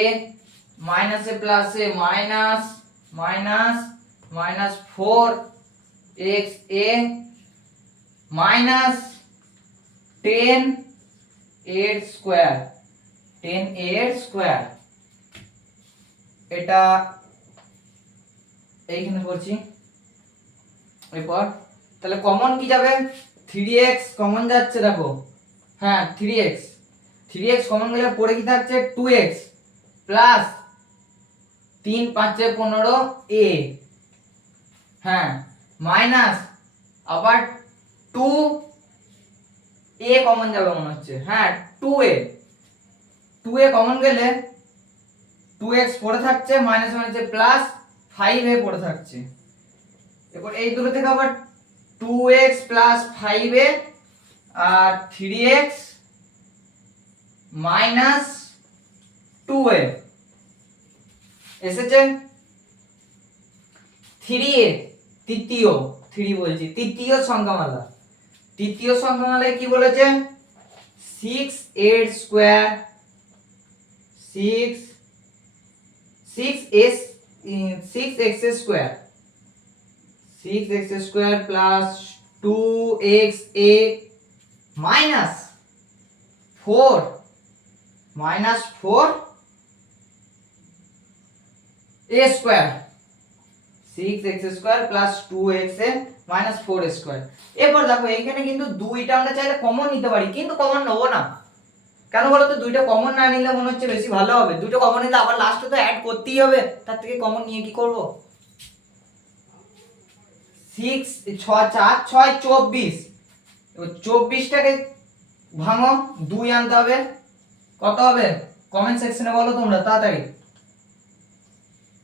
মাইনাসে প্লাসে minus minus minus 4x a minus 10 এর স্কয়ার, 10 এর স্কয়ার, এটা এইখানে করছি। এরপর তাহলে কমন কি যাবে, 3x কমন যাচ্ছে, দেখো, হ্যাঁ 3x কমন গেলে পড়ে কি থাকছে, 2x প্লাস 3 5 15 a, হ্যাঁ, মাইনাস আবার 2a কমন যাবে মনে হচ্ছে, হ্যাঁ 2a কমন গেলে 2x পড়ে থাকছে, মাইনাস মাইনাসে প্লাস 5a পড়ে থাকছে। এরপর এই দুটো থেকে আবার 2x প্লাস 5a আর 3x মাইনাস 2a এসেছে। 3a তৃতীয়, 3 বলছি, তৃতীয় সংখ্যামালা, তৃতীয় সংখ্যামালায় কি বলেছে, 6 এর square, 6x square 6x square plus 2xa minus 4 a square 6x square plus 2xa minus 4 square. এরপর দেখো এইখানে কিন্তু দুইটা আমরা চাইলে কমন নিতে পারি, কিন্তু কমন নেব না। কেন বলো তো? দুইটা কমন না নিলে মনে হচ্ছে বেশি ভালো হবে। দুটো কমন নিলে আবার লাস্টে তো অ্যাড করতেই হবে, তার থেকে কমন নিয়ে কি করব? 6 6 4 6 24। এবার 24টাকে ভাঙো, 2 আনতে হবে। কত হবে? কমেন্ট সেকশনে বলো তোমরা তাড়াতাড়ি।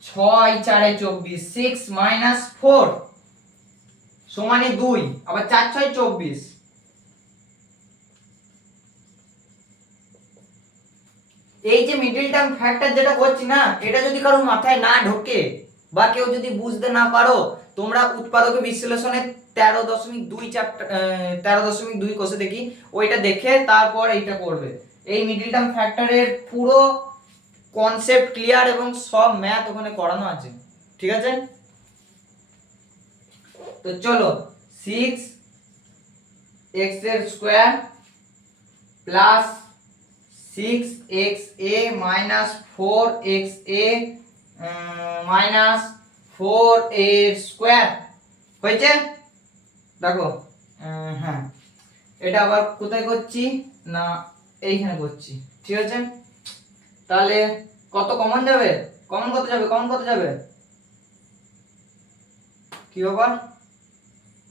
6 4 24, 6 মাইনাস 4 সমানে 2, আবার 4 6 24। এই যে মিডল টার্ম ফ্যাক্টর যেটা করছি না, এটা যদি কারো মাথায় না ঢোকে বা কেউ যদি বুঝতে না পারো, তোমরা উৎপাদক বিশ্লেষণের 13.2 চ্যাপ্টার 13.2 কোর্সে দেখি, ওইটা দেখে তারপর এইটা করবে। এই মিডল টার্ম ফ্যাক্টরের পুরো কনসেপ্ট ক্লিয়ার এবং সব ম্যাথ ওখানে করানো আছে, ঠিক আছে? তো চলো 6x এর square plus 6xa minus 4xa minus 4a square হয়েছে। দেখো হ্যাঁ, এটা আবার কোথায় করছি না, এইখানে করছি, ঠিক আছে? তাহলে কত কমন যাবে? কমন কত যাবে? কমন কত যাবে? কি ব্যাপার?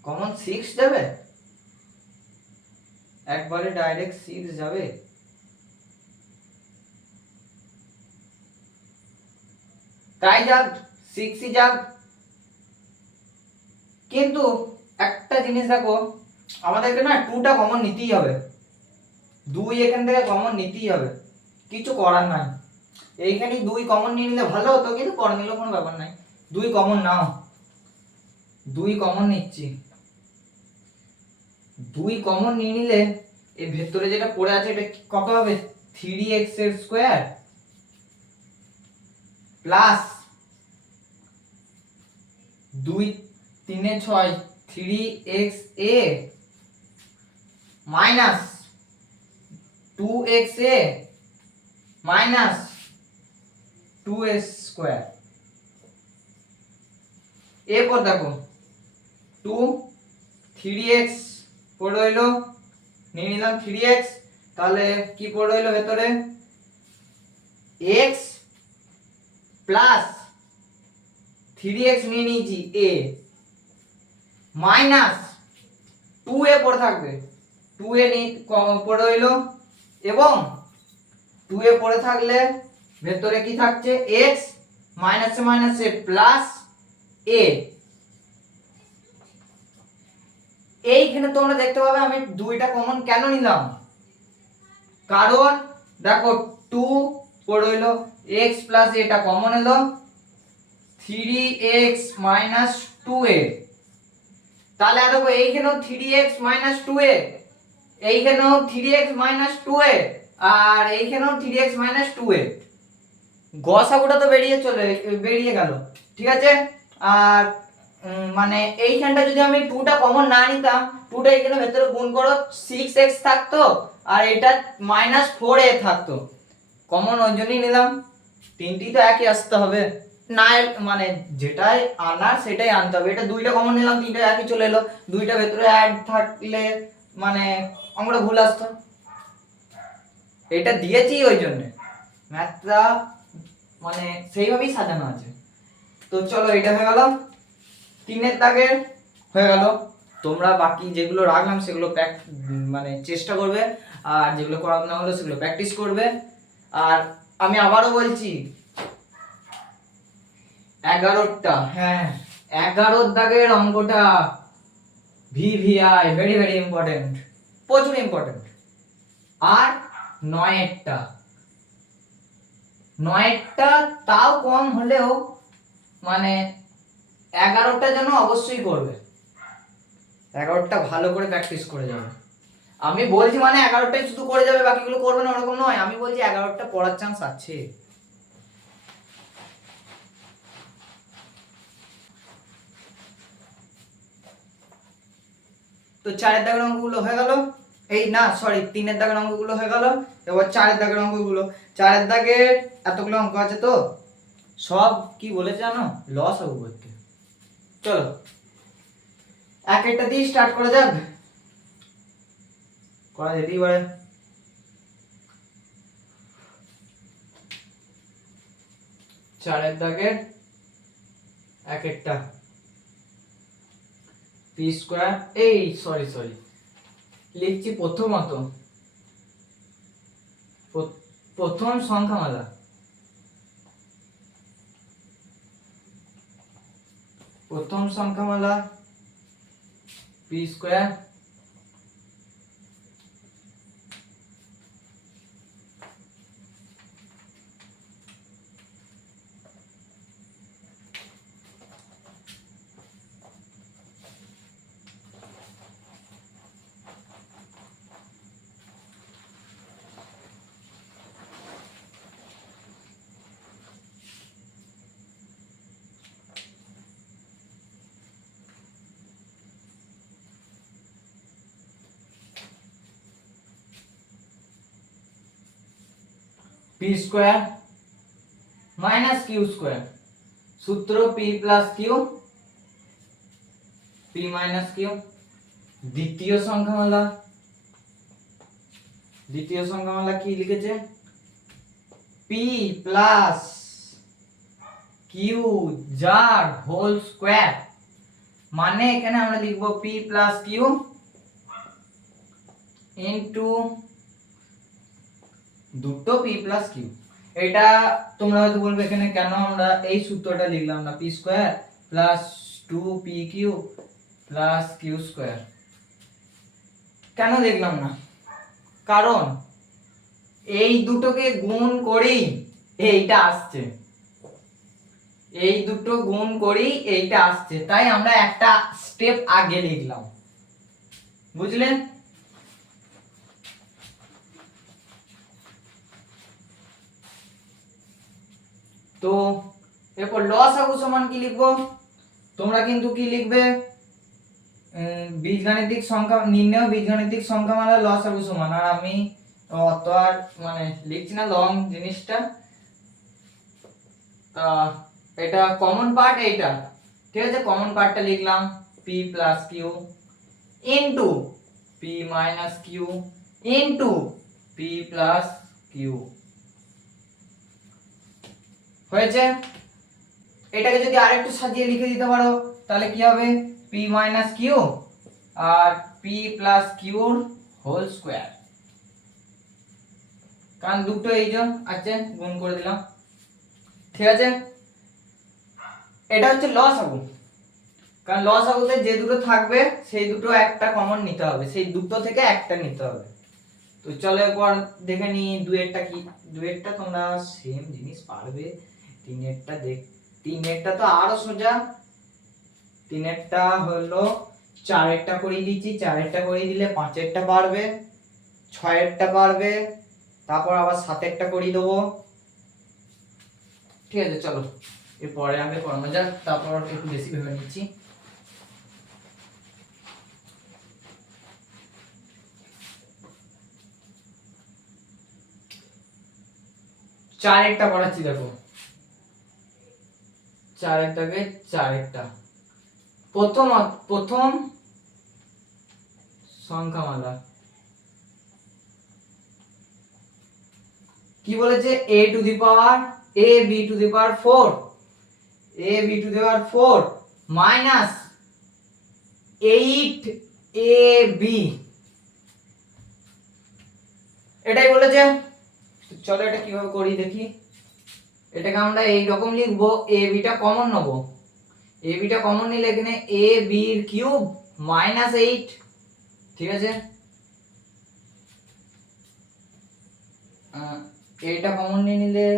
কমন 6 যাবে? একবারে ডাইরেক্ট 6 যাবে? তাই যাক, 6ই যাক। কিন্তু একটা জিনিস দেখো, আমাদেরকে না 2টা কমন নিতেই হবে। 2 এখান থেকে কমন নিতেই হবে, কিছু করার নাই। এইখানে 2 কমন নিয়ে নিলে ভালো হতো, কিন্তু পরে নিলেও কোনো ব্যাপার নাই। 2 কমন নাও, 2 কমন নিচ্ছি। 2 কমন নিয়ে নিলে এই ভেতরে যেটা পড়ে আছে এটা কত হবে? 3x এর স্কয়ার প্লাস 2 3 এ 6 3xa minus 2xa minus 2s square. এরপর দেখো 2 3x পড়ে হইলো, নিয়ে নিলাম 3x, তাহলে কি পড়ে হইলো ভেতরে? x প্লাস 3x নিয়ে নিয়েছি a মাইনাস 2a পড়ে থাকবে, 2a পড়ে হইলো, এবং 2a পড়ে থাকলে ভেতরে কি থাকছে? x মাইনাসে মাইনাসে প্লাস a। এইখানে তোমরা দেখতে পাবে আমি 2টা কমন কেন নিলাম, কারণ দেখো 2 পড়ে হইলো, x প্লাস এটা কমন হলো, 3x মাইনাস 2a। তাহলে দেখো এইখানেও 3x মাইনাস 2a, এইখানেও 3x মাইনাস 2a, আর এইখানেও 3x মাইনাস 2a। গসাগুটা তো বেরিয়ে গেল, ঠিক আছে? আর মানে এইখানটা যদি আমি 2টা কমন না নিতাম, 2টা এখানে ভেতরে গুণ করো 6x থাকতো, আর এটা মাইনাস 4a থাকতো। কমন ওই জন্যই নিলাম, তিনটি তো একই আসতে হবে না, মানে যেটাই আনার সেটাই আনতে হবে। এটা 2টা কমন নিলাম, 3টা একই চলে এলো। 2টা ভেতরে অ্যাড থাকলে মানে অঙ্কটা ভুল আসতো। এটা দিয়েছি ওই জন্য, ম্যাথটা মানে সেইভাবেই সাজানো আছে। তো চলো এটা হয়ে গেল 3 দাগের, হয়ে গেল। তোমরা বাকি যেগুলো রাখলাম সেগুলো মানে চেষ্টা করবে, আর যেগুলো করানো না হলো সেগুলো প্র্যাকটিস করবে। আর আমি আবারও বলছি 11টা, হ্যাঁ 11 দাগের অঙ্কটা ভিভিআই ভেরি ভেরি ইম্পর্টেন্ট, প্রচুর ইম্পর্টেন্ট। আর 9টা তাও কম হলেও মানে 11টা যেন অবশ্যই করবে, 11টা ভালো করে প্র্যাকটিস করে যাবে। আমি বলছি মানে 11টাই শুধু করে যাবে, বাকিগুলো করবে না ওরকম নয়। আমি বলছি 11টা পড়ার চান্স আছে। তো 4 দাগের অঙ্কগুলো হয়ে গেল, এই না সরি 3 দাগের অঙ্কগুলো হয়ে গেল। এবার 4 দাগের অঙ্কগুলো, 4 দাগের এতগুলো অঙ্ক আছে তো সব কি বলেছে জানো, লস হবে করতে। চলো এক একটা দিয়ে স্টার্ট করা যাক, করা যেতেই পারে। চারের দাগের এক একটা পি স্কয়ার, এই সরি লিখছি প্রথমত প্রথম সংখ্যামালা, প্রথম সংখ্যামালা p square p square minus q square, সূত্র p plus q, p minus q. দ্বিতীয় সংখ্যামালা, দ্বিতীয় সংখ্যামালা কি লিখেছে, পি প্লাস কিউ যার হোল স্কয়ার, মানে এখানে আমরা লিখবো পি প্লাস কিউ ইনটু দুটো পি প্লাস কিউ। এটা তোমরা হয়তো বলবে এখানে কেন আমরা এই সূত্রটা লিখলাম না, P square plus 2 P Q plus Q square, কেন লিখলাম না, কারণ এই দুটোকে গুণ করেই এইটা আসছে, এই দুটো গুণ করেই এইটা আসছে, তাই আমরা একটা স্টেপ আগে লিখলাম, বুঝলেন? তো এরপর লসাগু সমান কি লিখবো, তোমরা কিন্তু কি লিখবে, বীজগাণিতিক সংখ্যা নির্ণয় বীজগাণিতিক সংখ্যামালা লসাগু সমান, আর আমি অত আর মানে লিখছি না লং জিনিসটা। এটা কমন পার্ট এইটা, ঠিক আছে, কমন পার্টটা লিখলাম P plus Q into P minus Q into P plus Q, হয়েছে? এটাকে যদি আরেকটু সাজিয়ে লিখে দিতে পারো তাহলে কি হবে, P minus Q R P plus কিউর whole square, কারণ দুটো এই যে আছে গুণ করে দিলাম, ঠিক আছে? এটা হচ্ছে লসাগু, কারণ লসাগুতে যে দুটো থাকবে সেই দুটো একটা কমন নিতে হবে, সেই দুটো থেকে একটা নিতে হবে। তো চলো একবার দেখে নি দুয়েরটা কি, দুয়েরটা তোমরা সেম জিনিস পারবে, তিনেরটা তিনেরটা তো আরো সোজা, তিনেরটা হলো চারেরটা করিয়ে দিচ্ছি, চারেরটা করিয়ে দিলে পাঁচেরটা পারবে, ছয়েরটা পারবে, তারপর আবার সাতেরটা করিয়ে দেবো, ঠিক আছে? চলো এরপরে আগে করানো যাক, তারপর একটু বেশি ভেবে নিচ্ছি। চারেরটা করাচ্ছি, দেখো চারেরটাকে চারেরটা প্রথম সংখ্যামালা কি বলেছে, a to the power a b to the power 4, a b to the power 4 minus 8ab, এটাই বলেছে। চলো এটা কিভাবে করি দেখি, এটাকে আমরা এই রকম লিখবো, ab টা কমন নেব, ab টা কমন নিলে এখানে ab এর কিউব মাইনাস 8, ঠিক আছে? এটা কমন নিলে,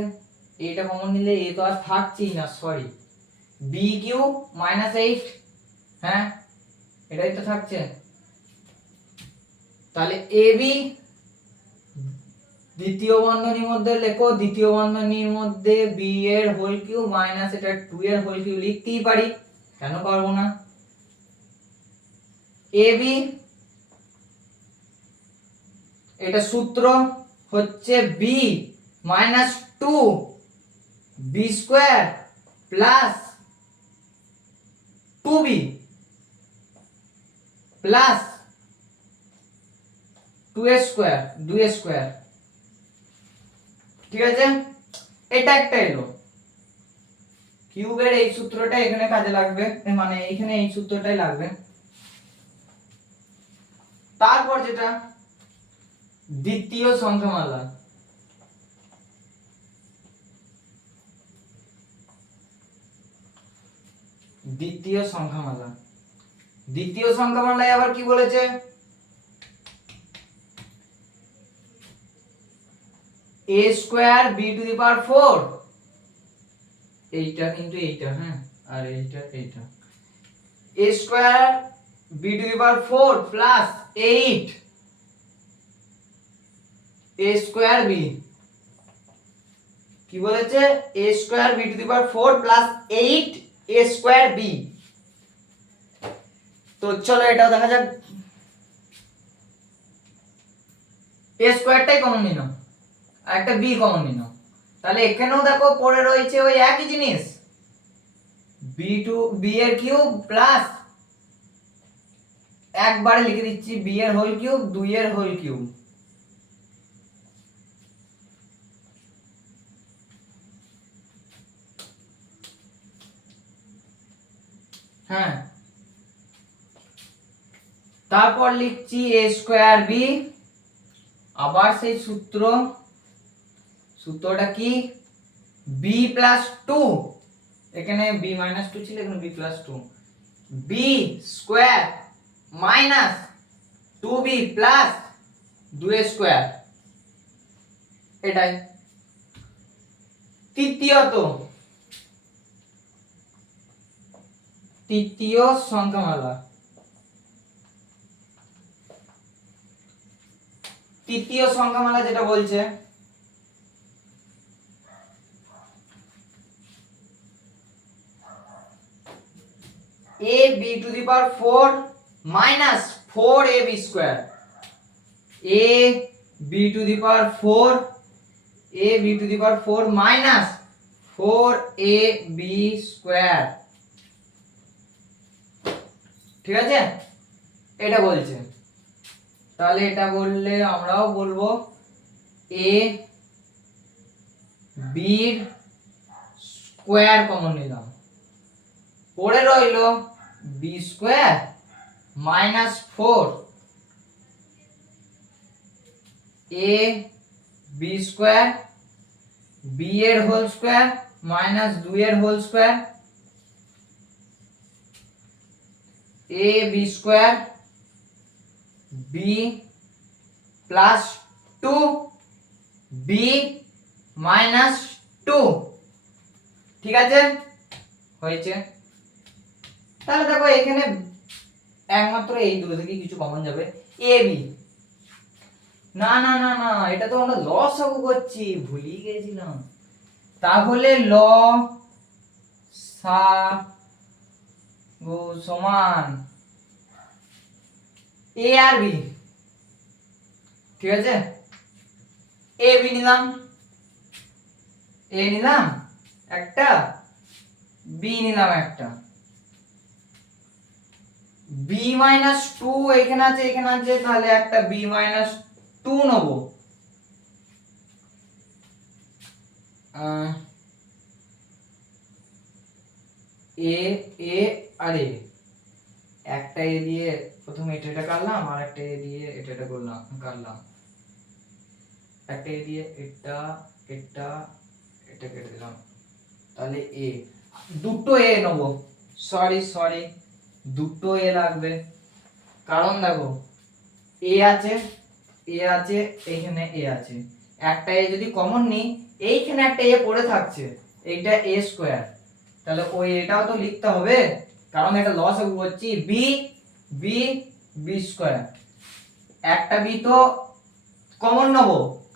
এটা কমন নিলে a তো আর থাকছেই না, সরি, b কিউব মাইনাস 8, হ্যাঁ এটাই তো থাকছে, তাহলে ab দ্বিতীয় বন্ধনীর মধ্যে লেখো, দ্বিতীয় বন্ধনীর মধ্যে b এর হোল কিউব মাইনাস এটা 2 এর হোল কিউব লিখতেই পারি, কেন পারবো না? ab এটা সূত্র হচ্ছে b minus two b square plus two b plus two a square 2a square. ঠিক আছে, এটা একটা এলো। কিউবের এই সূত্রটা এখানে কাজে লাগবে, মানে এখানে এই সূত্রটাই লাগবে। তারপর যেটা দ্বিতীয় সংখ্যামালা, দ্বিতীয় সংখ্যামালায় আবার কি বলেছে, a square b to the power 4, এইটা কিন্তু এইটা, হ্যাঁ, আর এইটা a square b to the power 4 plus 8 a square b, কি বলেছে, a square b to the power 4 plus 8 a square b। তো চলো এটাও দেখা যাক। a স্কয়ারটাই কমন নিলাম আর একটা b কমন নিলাম, তাহলে এখানেও দেখো পড়ে রয়েছে ওই একই জিনিস, b এর কিউব প্লাস একবারে লিখে দিচ্ছি b এর হোল কিউব 2 এর হোল কিউব। হ্যাঁ, তারপর লিখছি a স্কয়ার b, আবার সেই সূত্রটা কি, b প্লাস 2, এখানে b মাইনাস 2 ছিল, এখানে b plus 2, b square minus 2b plus 2a square. এটাই তৃতীয় সংখ্যামালা। তৃতীয় সংখ্যামালা যেটা বলছে, a b to the power 4 minus 4ab square, a b to the power 4 a b to the power 4 minus 4ab square. ঠিক আছে, এটা বলছে, তাহলে এটা বললে আমরাও বলবো a b এর স্কয়ার কমন নিলাম, পড়ে রইল b square minus 4 a b square b এর হোল স্কয়ার মাইনাস 2 এর whole square a b square b plus 2 b minus 2। ঠিক আছে, হয়েছে। তাহলে দেখো এখানে একমাত্র এই দুটো থেকে কিছু কমন যাবে, a b। না না না না, এটা তো আমরা লসাগু করছি, ভুলিয়ে গেছিলাম। তাহলে লসাগু সমান a আর b। ঠিক আছে, a b নিলাম, a নিলাম একটা, b নিলাম একটা, b মাইনাস 2 এখানে আছে, তাহলে একটা b মাইনাস 2 নেব। এ এ আর এ, একটা এ দিয়ে প্রথমে এটা কাটলাম, আর একটা এ দিয়ে এটা কাটলাম, একটা এ দিয়ে এটা কেটে দিলাম, তাহলে এ, দুটো এ নেব, সরি দুটো এ লাগবে, কারণ দেখো এ আছে এইখানে এ আছে, একটা এ যদি কমন নিই, এইখানে একটা এ পড়ে থাকছে, এইটা এ স্কয়ার, তাহলে ওই এটাও তো লিখতে হবে, কারণ এটা লসাগু করছি, বি স্কয়ার, একটা বি তো কমন নেব,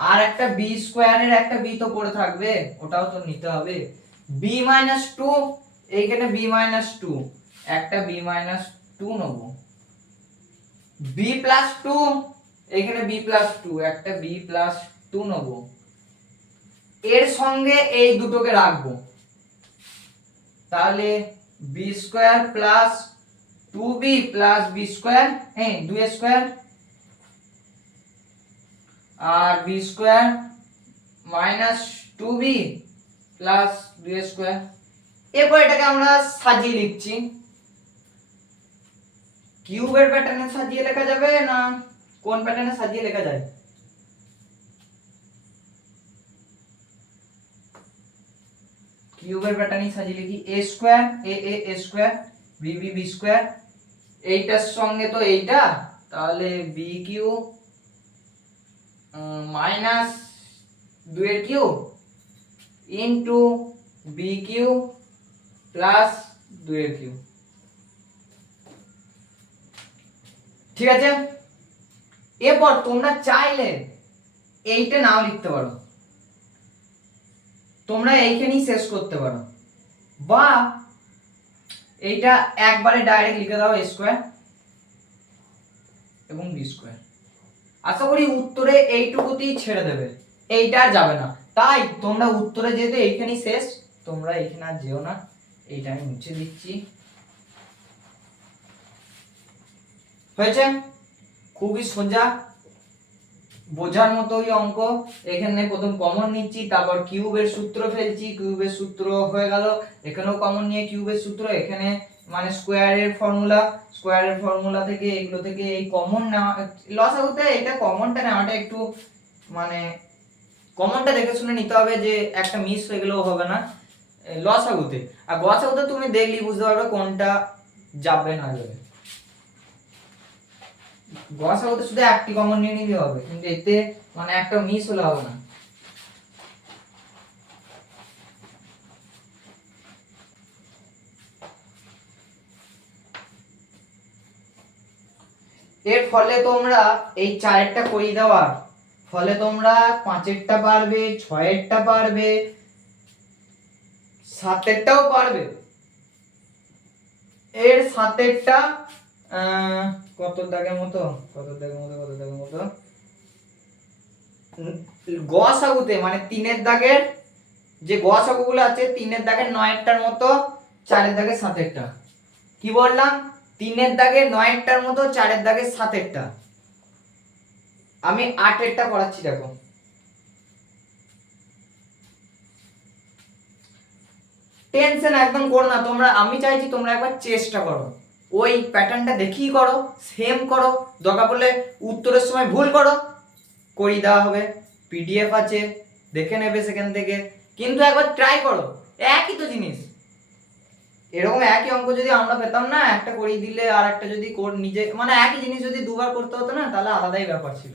আর একটা বি স্কয়ারের একটা বি তো পড়ে থাকবে, ওটাও তো নিতে হবে, বি মাইনাস 2, এইখানে বি মাইনাস 2, একটা বি মাইনাস 2 নেব, বি প্লাস 2, এখানে b+2 একটা b+2 নেব, এর সঙ্গে এই দুটোকে রাখবো, তাহলে b² plus 2b plus b², 2a² আর b² minus 2b plus 2a²। এরপর এটাকে আমরা সাজিয়ে লিখছি, কিউবের প্যাটার্নে সাজিয়ে লেখা যাবে না কোন প্যাটার্নে সাজিয়ে লেখা যায়? কিউবের প্যাটার্নে সাজিয়ে লিখি, a² b², এইটার সঙ্গে তো এইটা, তাহলে b³ মাইনাস 2 এর কিউব ইনটু b³ প্লাস 2 এর কিউব। ঠিক আছে, এরপর তোমরা চাইলে এইটা নাও লিখতে পারো, তোমরা এইখানেই শেষ করতে পারো, বা এইটা একবারে ডাইরেক্ট লিখে দাও a² এবং b²। আশা করি উত্তরে এইটুকুতেই ছেড়ে দেবে, এইটা আর যাবে না। তাই তোমরা উত্তরে যেতে এইখানেই শেষ, তোমরা এইখানে আর যেও না, এইটা আমি মুছে দিচ্ছি। হয়েছে, খুবই সোজা বোঝার মতোই অঙ্ক। এখানে প্রথম কমন নিচ্ছি, তারপর কিউবের সূত্র ফেলছি, কিউবের সূত্র হয়ে গেল, এখানেও কমন নিয়ে কিউবের সূত্র, এখানে মানে স্কোয়ারের ফর্মুলা থেকে এগুলো থেকে এই কমন নেওয়া, লসাগুতে এটা কমনটা নেওয়াটা একটু মানে কমনটা দেখে শুনে নিতে হবে, যে একটা মিস হয়ে গেলেও হবে না লসাগুতে। আর গসাগুতে তুমি দেখলেই বুঝতে পারবে কোনটা যাবে না যাবে। গসাগুতে শুধু একটি কমন নিয়ে নিলে হবে, কিন্তু এতে মানে একটা মিস হলে হবে না। এর ফলে তোমরা এই 4-এরটা করিয়ে দেওয়ার ফলে তোমরা 5-এরটা পারবে, 6-এরটা পারবে, 7-এরটাও পারবে। এর 7-এরটা কত দাগের মতো গসাগুতে মানে 3-এর দাগের যে গসাগুগুলো আছে, 3-এর দাগের 9-এরটার মতো, 4-এর দাগের 7-এরটা। কি বললাম? 3-এর দাগের 9-এরটার মতো, 4-এর দাগের 7-এরটা। আমি 8-এরটা করাচ্ছি, দেখো। টেনশন একদম করো না তোমরা, আমি চাইছি তোমরা একবার চেষ্টা করো, ওই প্যাটার্নটা দেখেই করো, সেম করো, দরকার পড়লে উত্তরের সময় ভুল করো, করিয়ে দেওয়া হবে, পিডিএফ আছে, দেখে নেবে সেখান থেকে, কিন্তু একবার ট্রাই করো, একই তো জিনিস। এরকম একই অঙ্ক যদি আমরা পেতাম না, একটা করিয়ে দিলে আর একটা যদি নিজে মানে একই জিনিস যদি দুবার করতে হতো না, তাহলে আলাদাই ব্যাপার ছিল।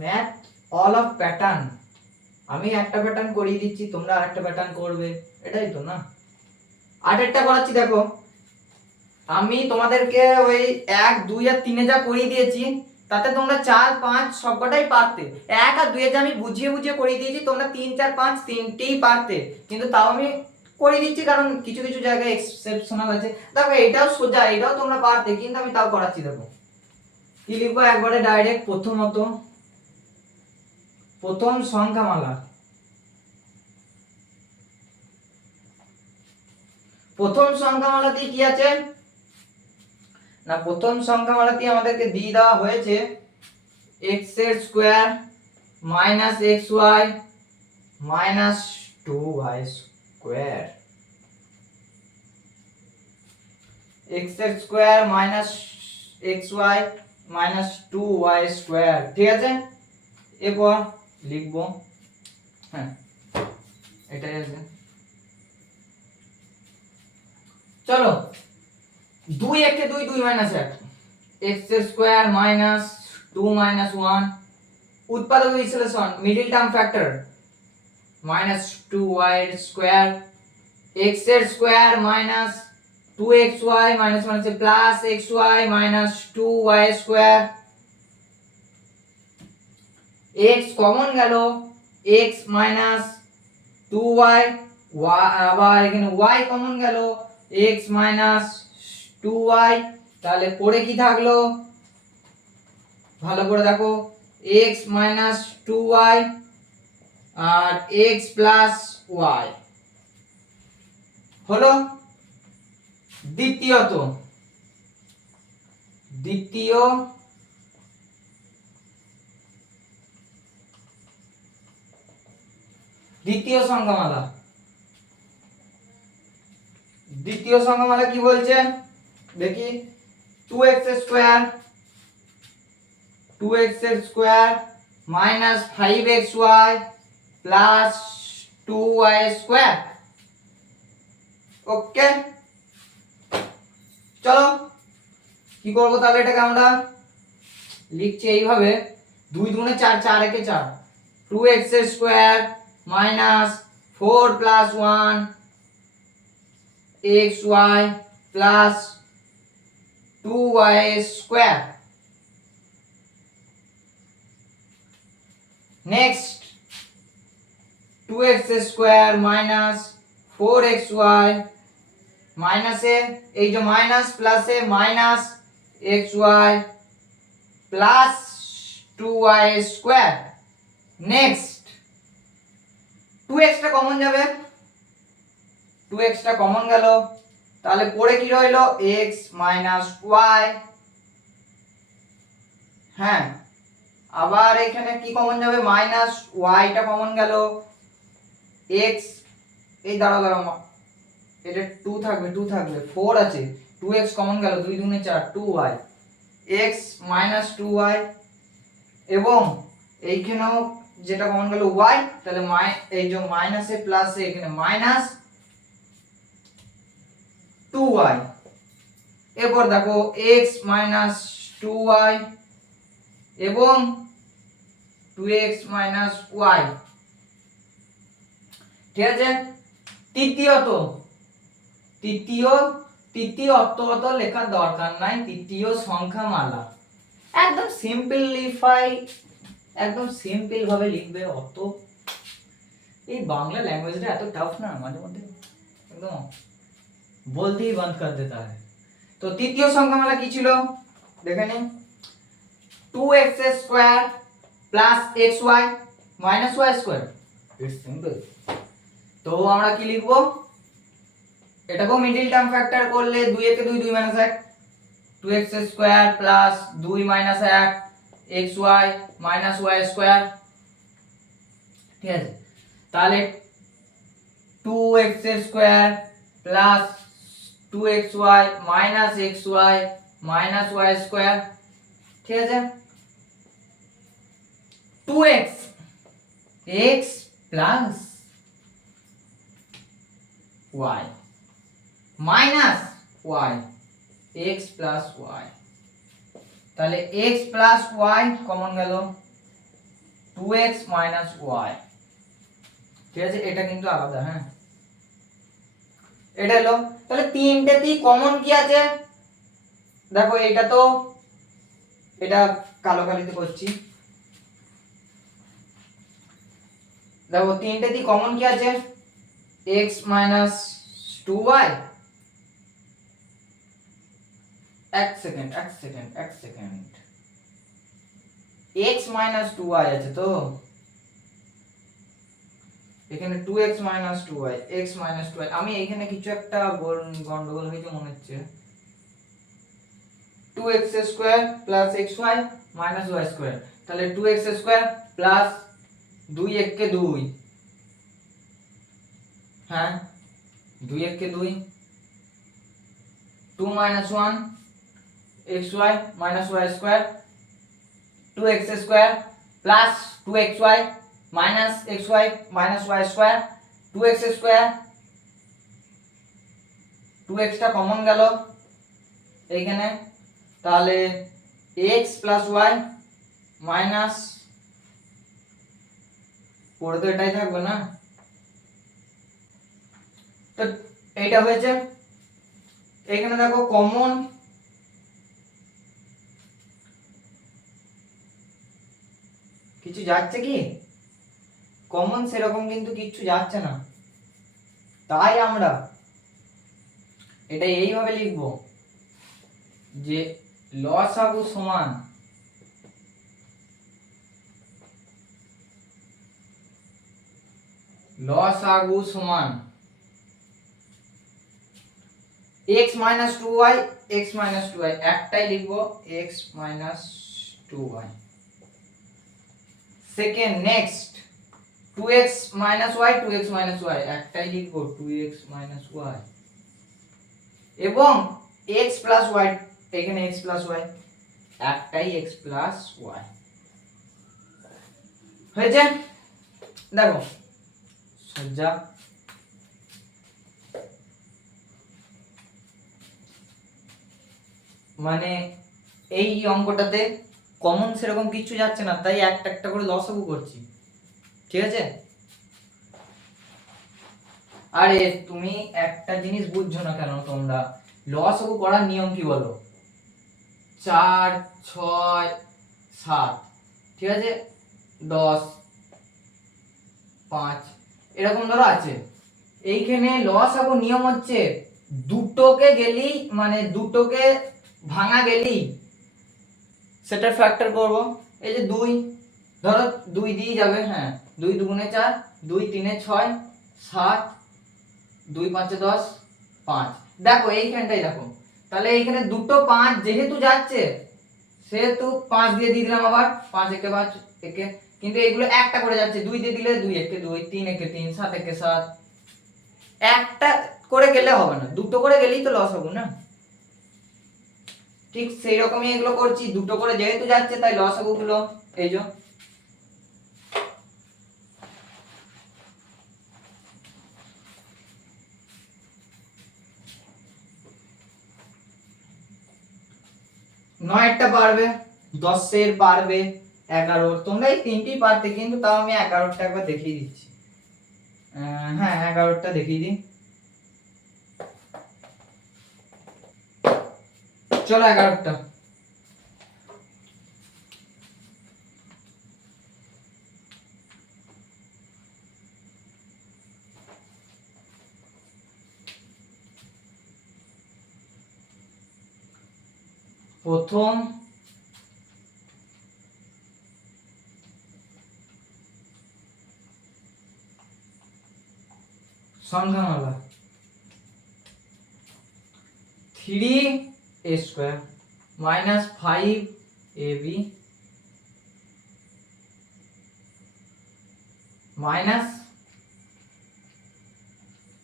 ম্যাথ অল অফ প্যাটার্ন, আমি একটা প্যাটার্ন করিয়ে দিচ্ছি, তোমরা আরেকটা প্যাটার্ন করবে, এটাই তো না। 8-এরটা করাচ্ছি, দেখো। আমি তোমাদেরকে ওই 1, 2 আর 3-এ যা করিয়ে দিয়েছি, তাতে তোমরা 4, 5 সবকটাই পারতে। 1 আর 2-এ যা আমি বুঝিয়ে করিয়ে দিয়েছি, তোমরা 3, 4, 5 তিনটেই পারতে, কিন্তু তাও আমি করিয়ে দিচ্ছি কারণ কিছু কিছু জায়গায় এক্সেপশনাল আছে। দেখো এটাও সোজা, এটাও তোমরা পারতে, কিন্তু আমি তাও করাচ্ছি। দেখো কি লিখবো, একবারে ডাইরেক্ট প্রথম সংখ্যামালা। প্রথম সংখ্যামালাতে কি আছে না, প্রথম সংখ্যামালাতে আমাদেরকে দিয়ে দেওয়া হয়েছে x² minus xy minus 2y², x² minus xy minus 2y²। ঠিক আছে, এরপর লিখবো, হ্যাঁ এটাই আছে। চলো 2 একে 2, 2 মাইনাস 1, x² মাইনাস 2 মাইনাস 1, উৎপাদক বিশ্লেষণ, middle term factor, minus 2y², x² minus 2xy minus minus plus xy minus 2y², x common গেল, x মাইনাস 2y, আবার এখানে y কমন গেল, x মাইনাস 2y, তাহলে পরে কি থাকলো ভালো করে দেখো, x মাইনাস 2y আর x প্লাস y হলো। দ্বিতীয় সংখ্যামালা, দ্বিতীয় সংখ্যামালা কি বলছে দেখি, 2x square minus 5xy plus 2y square. Okay, চলো কি করবো তাহলে, এটাকে আমরা লিখছি এইভাবে, 2 দুগুণে 4, 4 একে 4, 2x square minus 4 plus 1 xy plus 2y square. Next 2x square minus 4xy মাইনাসে এই যে মাইনাস প্লাসে minus xy plus 2y square. Next 2x টা কমন যাবে, 2x টা কমন গেল, তাহলে পরে কি রইলো x মাইনাস y। হ্যাঁ, আবার এখানে কি কমন যাবে, মাইনাস y টা কমন গেল, x এই দাঁড়াও এটা 2 থাকবে 4 আছে, 2x কমন গেল, 2 দুগুণে 4, 2y, x মাইনাস 2y, এবং এইখানেও যেটা কমন গেল y, তাহলে এই যে মাইনাসে প্লাসে এখানে মাইনাস 2y। এরপর দেখো x মাইনাস 2y এবং 2x মাইনাস y। ঠিক আছে, তৃতীয় অত লেখার দরকার নাই, তৃতীয় সংখ্যামালা একদম সিম্পল ভাবে লিখবে। অত এই বাংলা ল্যাঙ্গুয়েজটা এত টাফ না, মাঝে মধ্যে একদম বলতে ही बंद कर देता है। তো তৃতীয় সংখ্যামালা কি ছিল দেখে নিন, 2x square plus xy minus y square. It's simple. তো আমরা কি লিখবো, এটাকেও মিডল টার্ম ফ্যাক্টর করলে 2 একে 2, 2 minus 1, 2x square plus 2 minus 1 xy minus y square. ঠিক আছে, তাহলে 2x square plus 2xy minus xy minus y square. ঠিক আছে, 2x x plus y minus y x plus y, তাহলে x প্লাস y কমন গেল, 2x minus y। ঠিক আছে, এটা কিন্তু আলাদা। হ্যাঁ, এটা হলো, তাহলে তিনটেতেই কমন কি আছে দেখো, এটা কালো কালিতে করছি, দেখো তিনটেতেই কমন কি আছে, x মাইনাস 2y, এক সেকেন্ড x মাইনাস 2y আছে, তো এখানে 2x minus 2y, x minus 2y, আমি এখানে কিছু একটা গন্ডগোল হয়েছে মনে হচ্ছে। 2x square plus xy minus y square, তাহলে 2x স্কয়ার প্লাস 2 কে 2, হ্যাঁ 2 কে 2, 2 minus 1 xy minus y square, 2x square plus 2xy minus xy minus y square, 2x square, 2x টা কমন গেল এইখানে, তাহলে x প্লাস y মাইনাস, পরে তো এটাই থাকবে না, তো এইটা হয়েছে। এখানে দেখো কমন কিছু যাচ্ছে কি, কমন সেরকম কিন্তু কিছু যাচ্ছে না, তাই আমরা এটা এইভাবে লিখবো, যে লসাগু সমান x মাইনাস 2y একটাই লিখবো x minus 2y। Second next 2x minus y একটাই লিখবো 2x মাইনাস y। এবং x প্লাস y, এখানে x প্লাস y একটাই x প্লাস y হয়েছে। দেখো সজ্জা মানে এই অঙ্কটাতে কমন সেরকম কিছু যাচ্ছে না, তাই একটা একটা করে লসাগু করছি, ঠিক আছে। আরে তুমি একটা জিনিস বুঝছো না কেন তোমরা, লসাগু করার নিয়ম কি বলো, 4 6 7, ঠিক আছে, 10 5 এরকম ধরো আছে। এইখানে লসাগু নিয়ম হচ্ছে দুটোকে গেলেই মানে দুটোকে ভাঙা গেলেই সেটা ফ্যাক্টর করব। এই যে 2 ধরো 2 দিয়ে যাবে, হ্যাঁ 2 দুগুণে 4, 2 তিনে 6 7, 2 5 10 5। দেখো এইখানটাই দেখো, তাহলে এইখানে দুটো 5 যেহেতু যাচ্ছে সেহেতু 5 দিয়ে দিলাম, আবার 5 একে 5 একে, কিন্তু এগুলো একটা করে যাচ্ছে, 2 দিয়ে দিলে 2 একে 2 3 একে 3 7 একে 7। একটা করে গেলে হবে না, দুটো করে গেলেই তো লস হবে না। ঠিক সেই রকমই এগুলো করছি, দুটো করে যেহেতু যাচ্ছে তাই লসাগু গুলো এই যে নয়টা পারবে, 10-এর পারবে, 11, তোমরা এই তিনটেই পারতে, কিন্তু তাও আমি 11টা একবার দেখিয়ে দিচ্ছি। হ্যাঁ 11টা দেখিয়ে দিই, চলো 11টা। প্রথম সংখ্যামালা 3a² minus 5ab minus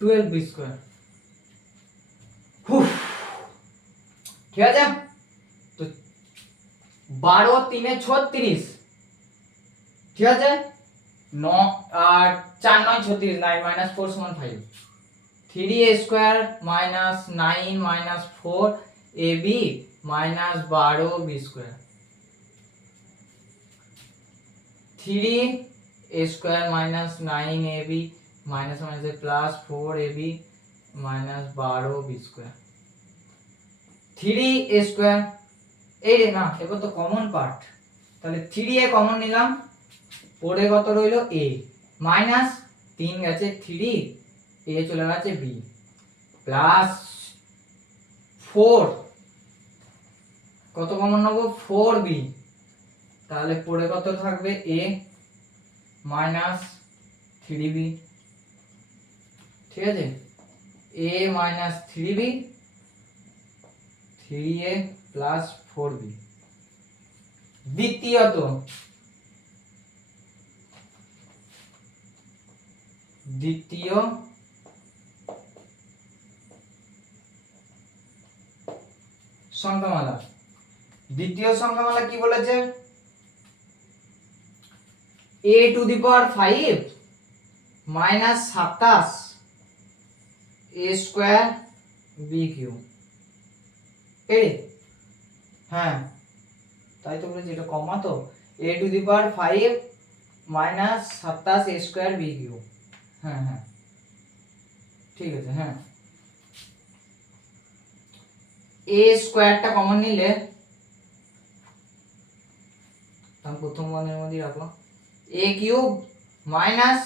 12b²। ঠিক আছে, তো 12 3 36, ঠিক আছে, 9 আর 4 9 36, 9 minus 4 সমান 5, 3a² minus 9 minus 4ab minus 12b², 3a² minus 9ab minus plus 4ab minus 12b², 3a², এই রে না, এবার তো কমন পার্ট, তাহলে 3a কমন নিলাম, পরে কত রইলো a মাইনাস 3 গেছে 3, a চলে গেছে b প্লাস 4, কত কমন নেব 4b, তাহলে পরে কত থাকবে a মাইনাস 3b, ঠিক আছে, a minus 3b, 3a plus 4b। দ্বিতীয়ত দ্বিতীয় সংখ্যামালা, দ্বিতীয় সংখ্যামালা কি বলেছে, a to the power 5 minus 27 a² bq। এই হ্যাঁ তাই তো বলেছি, এটা কমা তো, a to the power 5 minus 27 a² bq। হ্যাঁ হ্যাঁ ঠিক আছে, হ্যাঁ a স্কয়ারটা কমন নিলে, আমি প্রথম বর্ণের মধ্যে রাখলাম a কিউব মাইনাস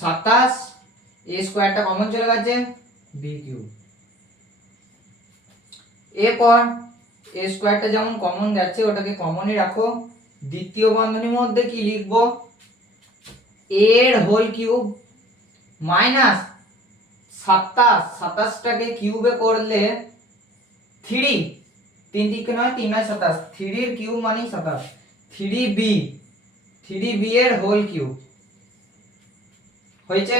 27 এ স্কোয়ারটা কমন চলে গেছে, বি কিউব। এরপর এ স্কোয়ারটা যেমন কমন যাচ্ছে ওটাকে কমনই রাখো। দ্বিতীয় বন্ধনীর মধ্যে কি লিখবো, এর হোল কিউব মাইনাস 27টাকে কিউবে করলে 3, 3 দিকে নয় 3 নয় 27, 3 এর কিউব মানে 27, 3b এর হোল কিউব হয়েছে।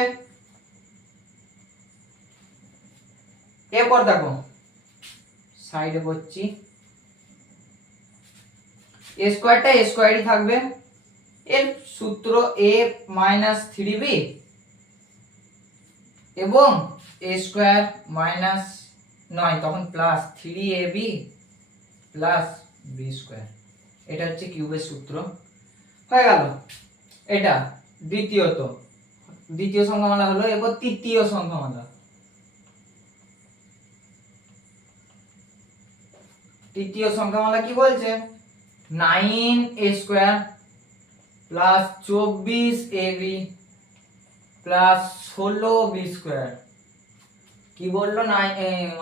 এরপর দেখো সাইডে করছি, এ স্কোয়ারটা এ স্কোয়ারই থাকবে, এর সূত্র a মাইনাস 3b এবং a স্কোয়ার মাইনাস 9 তখন plus 3ab plus b square, এটা হচ্ছে কিউবের সূত্র। হয়ে গেল এটা দ্বিতীয় সংখ্যামালা হলো। এবার তৃতীয় সংখ্যামালা, তৃতীয় সংখ্যামালা কি বলছে, 9a square plus 24ab plus 16b square. কি বললো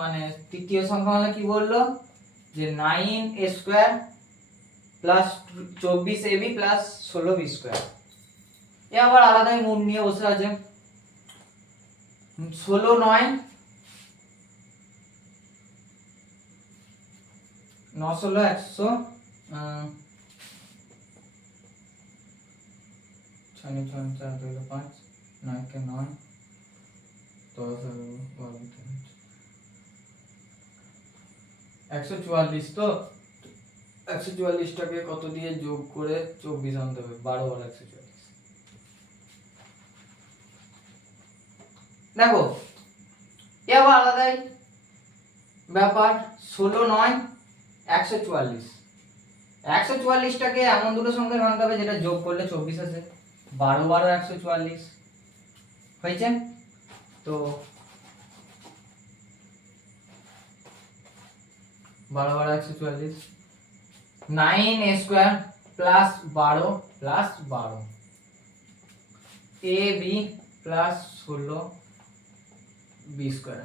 মানে তৃতীয় সংখ্যামালা কি বললো, যে 9a square plus 24ab plus 16b square. এ আবার আলাদাই মুড নিয়ে বসে আছে। 16 9 9 16 100 6 4 4 2 5 9 के 9 10 144, তো 144টাকে কত দিয়ে যোগ করে 24 আনতে হবে, 12 আর 144। দেখো এবার আলাদাই ব্যাপার, 16 9 144, 144টাকে এমন দুটো সংখ্যায় ভাঙতে হবে যেটা যোগ করলে 24 আসে, 12 12 144 হয়েছে। তো 12 12 144, 9a square plus 12 plus 12 ab plus 16b square,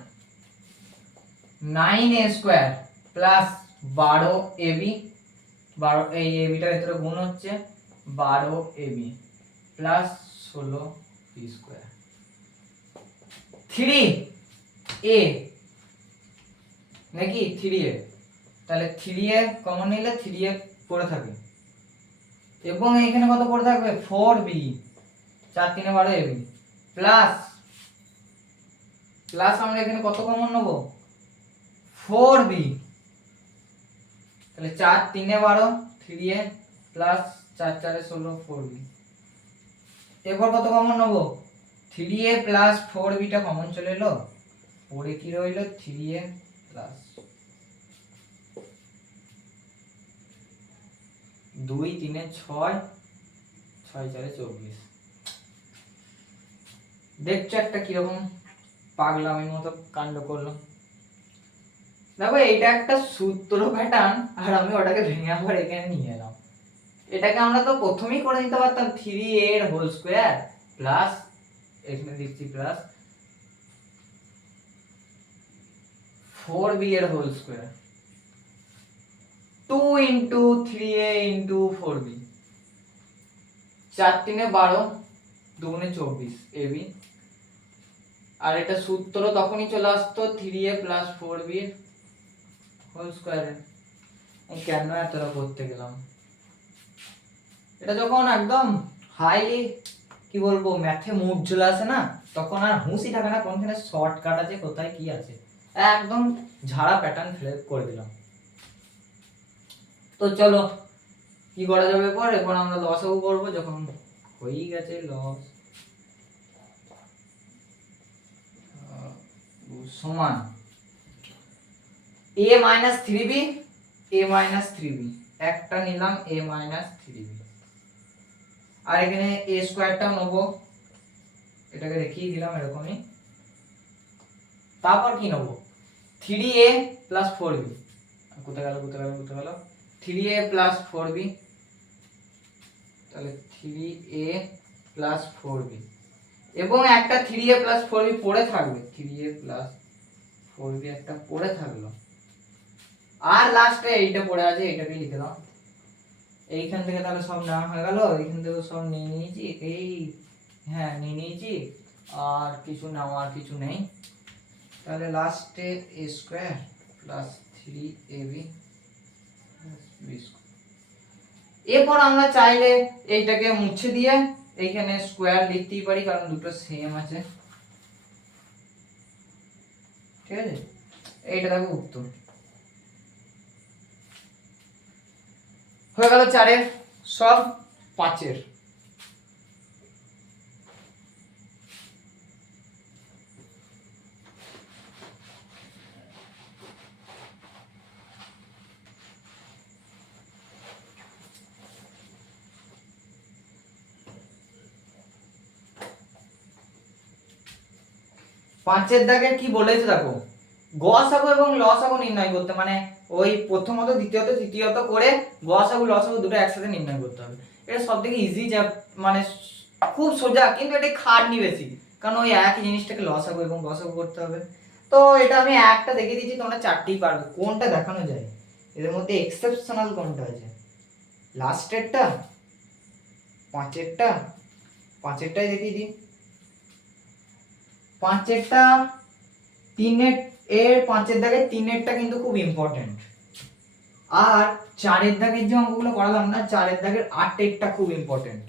9a square plus 12ab, 12 এই abটা ভিতরে গুণ হচ্ছে, 12ab plus 16b square, 3a নাকি 3a, তাহলে 3a কমন নিলে 3a পড়ে থাকে এবং এখানে কত পড়ে থাকবে 4b, 4 3 12 ab প্লাস আমরা এখানে কত কমন নেব 4b, তাহলে 4 3 12 3a প্লাস 4 4 16 4b। এরপর কত কমন নেব 3a প্লাস 4b টা কমন চলে এলো, পরে কি রইল 3a প্লাস 2 3 6 6 4 24। দেখছো একটা কিরকম পাগলামির মতো কাণ্ড করলাম। দেখো এইটা একটা সূত্র প্যাটার্ন আর আমি ওটাকে ভেঙে আবার এখানে নিয়ে এলাম। এটাকে আমরা তো প্রথমেই করে দিতে পারতাম 3a এর হোল স্কয়ার প্লাস এখানে লিখছি প্লাস 4b এর whole square 2 into 3a into 4b, 4 3 12 2 24 ab, আর এটা সূত্র তখনই চলে আসতো 3a plus 4b whole square. কেন এতটা করতে গেলাম, এটা যখন একদম হাইলি কি বলবো ম্যাথে মুড চলে আসে না, তখন আর হুঁশই থাকে না কোনখানে শর্টকাট আছে কোথায় কি আছে, একদম ঝাড়া প্যাটার্ন ফেলে করে দিলাম। তো চলো কি করা যাবে এরপর আমরা লসাগু করব, যখন হয়েই গেছে লস সমান a minus 3b a minus 3b, একটা নিলাম a minus 3b, আর এখানে a স্কয়ারটাও নেব, এটাকে রেখেই দিলাম এরকমই। তারপর কি নেব 3a plus 4b, কোথায় গেল 3a plus 4b, তাহলে 3a plus 4b এবং একটা 3a প্লাস 4b পড়ে থাকবে, 3a প্লাস 4b একটা পড়ে থাকলো, আর লাস্টে এইটা পড়ে আছে, এটাকে লিখে দাও। এইখান থেকে তাহলে সব নেওয়া হয়ে গেল, এইখান থেকে সব নিয়ে নিয়েছি, এই হ্যাঁ নিয়ে নিয়েছি, আর কিছু নেওয়ার কিছু নেই। তাহলে লাস্টে a square plus 3ab b square. এরপর আমরা চাইলে এইটাকে মুছে দিয়ে এইখানে স্কয়ার লিখতেই পারি, কারণ দুটো সেম আছে, ঠিক আছে। এইটা দেখো উত্তর হয়ে গেল 4-এর সব 5-এর। পাঁচের দাগে কি বলেছে দেখো, গসাগু এবং লসাগু নির্ণয় করতে, মানে ওই প্রথমত দ্বিতীয়ত তৃতীয়ত করে গসাগু লসাগু দুটো একসাথে নির্ণয় করতে হবে। এটা সবথেকে ইজি, যা মানে খুব সোজা, কিন্তু এটা খাটনি বেশি, কারণ ওই একই জিনিসটাকে লসাগু এবং গসাগু করতে হবে। তো এটা আমি একটা দেখে দিয়েছি, তোমরা 4টেই পারবে। কোনটা দেখানো যায় এদের মধ্যে, এক্সেপশনাল কোনটা আছে? লাস্টেরটা, পাঁচেরটাই দেখিয়ে দিই। পাঁচেরটা পাঁচের দাগে 3-এরটা কিন্তু খুব ইম্পর্টেন্ট, আর 4-এর দাগের যে অঙ্কগুলো করালাম না, 4-এর দাগের 8-এরটা খুব ইম্পর্টেন্ট,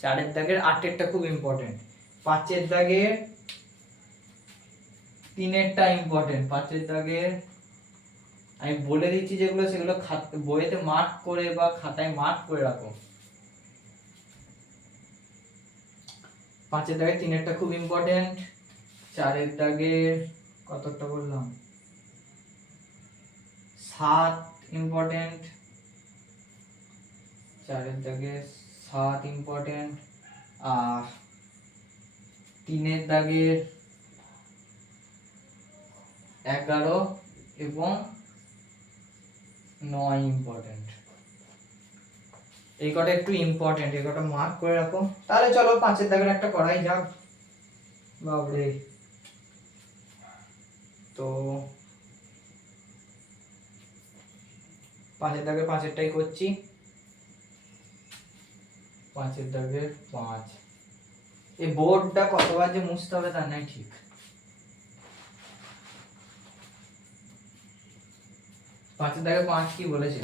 4-এর দাগের 8-এরটা খুব ইম্পর্টেন্ট। 5-এর দাগের 3-এরটা ইম্পর্টেন্ট, 5-এর দাগের আমি বলে দিচ্ছি যেগুলো, সেগুলো বইতে মার্ক করে বা খাতায় মার্ক করে রাখো। 5-এর দাগের 3-এরটা খুব ইম্পর্টেন্ট। 4-এর দাগের কতটা বললাম, 7 ইম্পর্টেন্ট, 4-এর দাগের 7 ইম্পর্টেন্ট, আর 3-এর দাগের 11 এবং 9 ইম্পর্টেন্ট। এই কটা একটু ইম্পর্টেন্ট, এই কটা মার্ক করে রাখো। তাহলে চলো 5-এর দাগের একটা করাই যাক। বাবরে, তো 5-এর দাগের 5-এরটাই করছি। 5-এর দাগের 5, এই বোর্ডটা কতবার যে মুছতে হবে তার নাই ঠিক। 5-এর দাগের 5 কি বলেছে?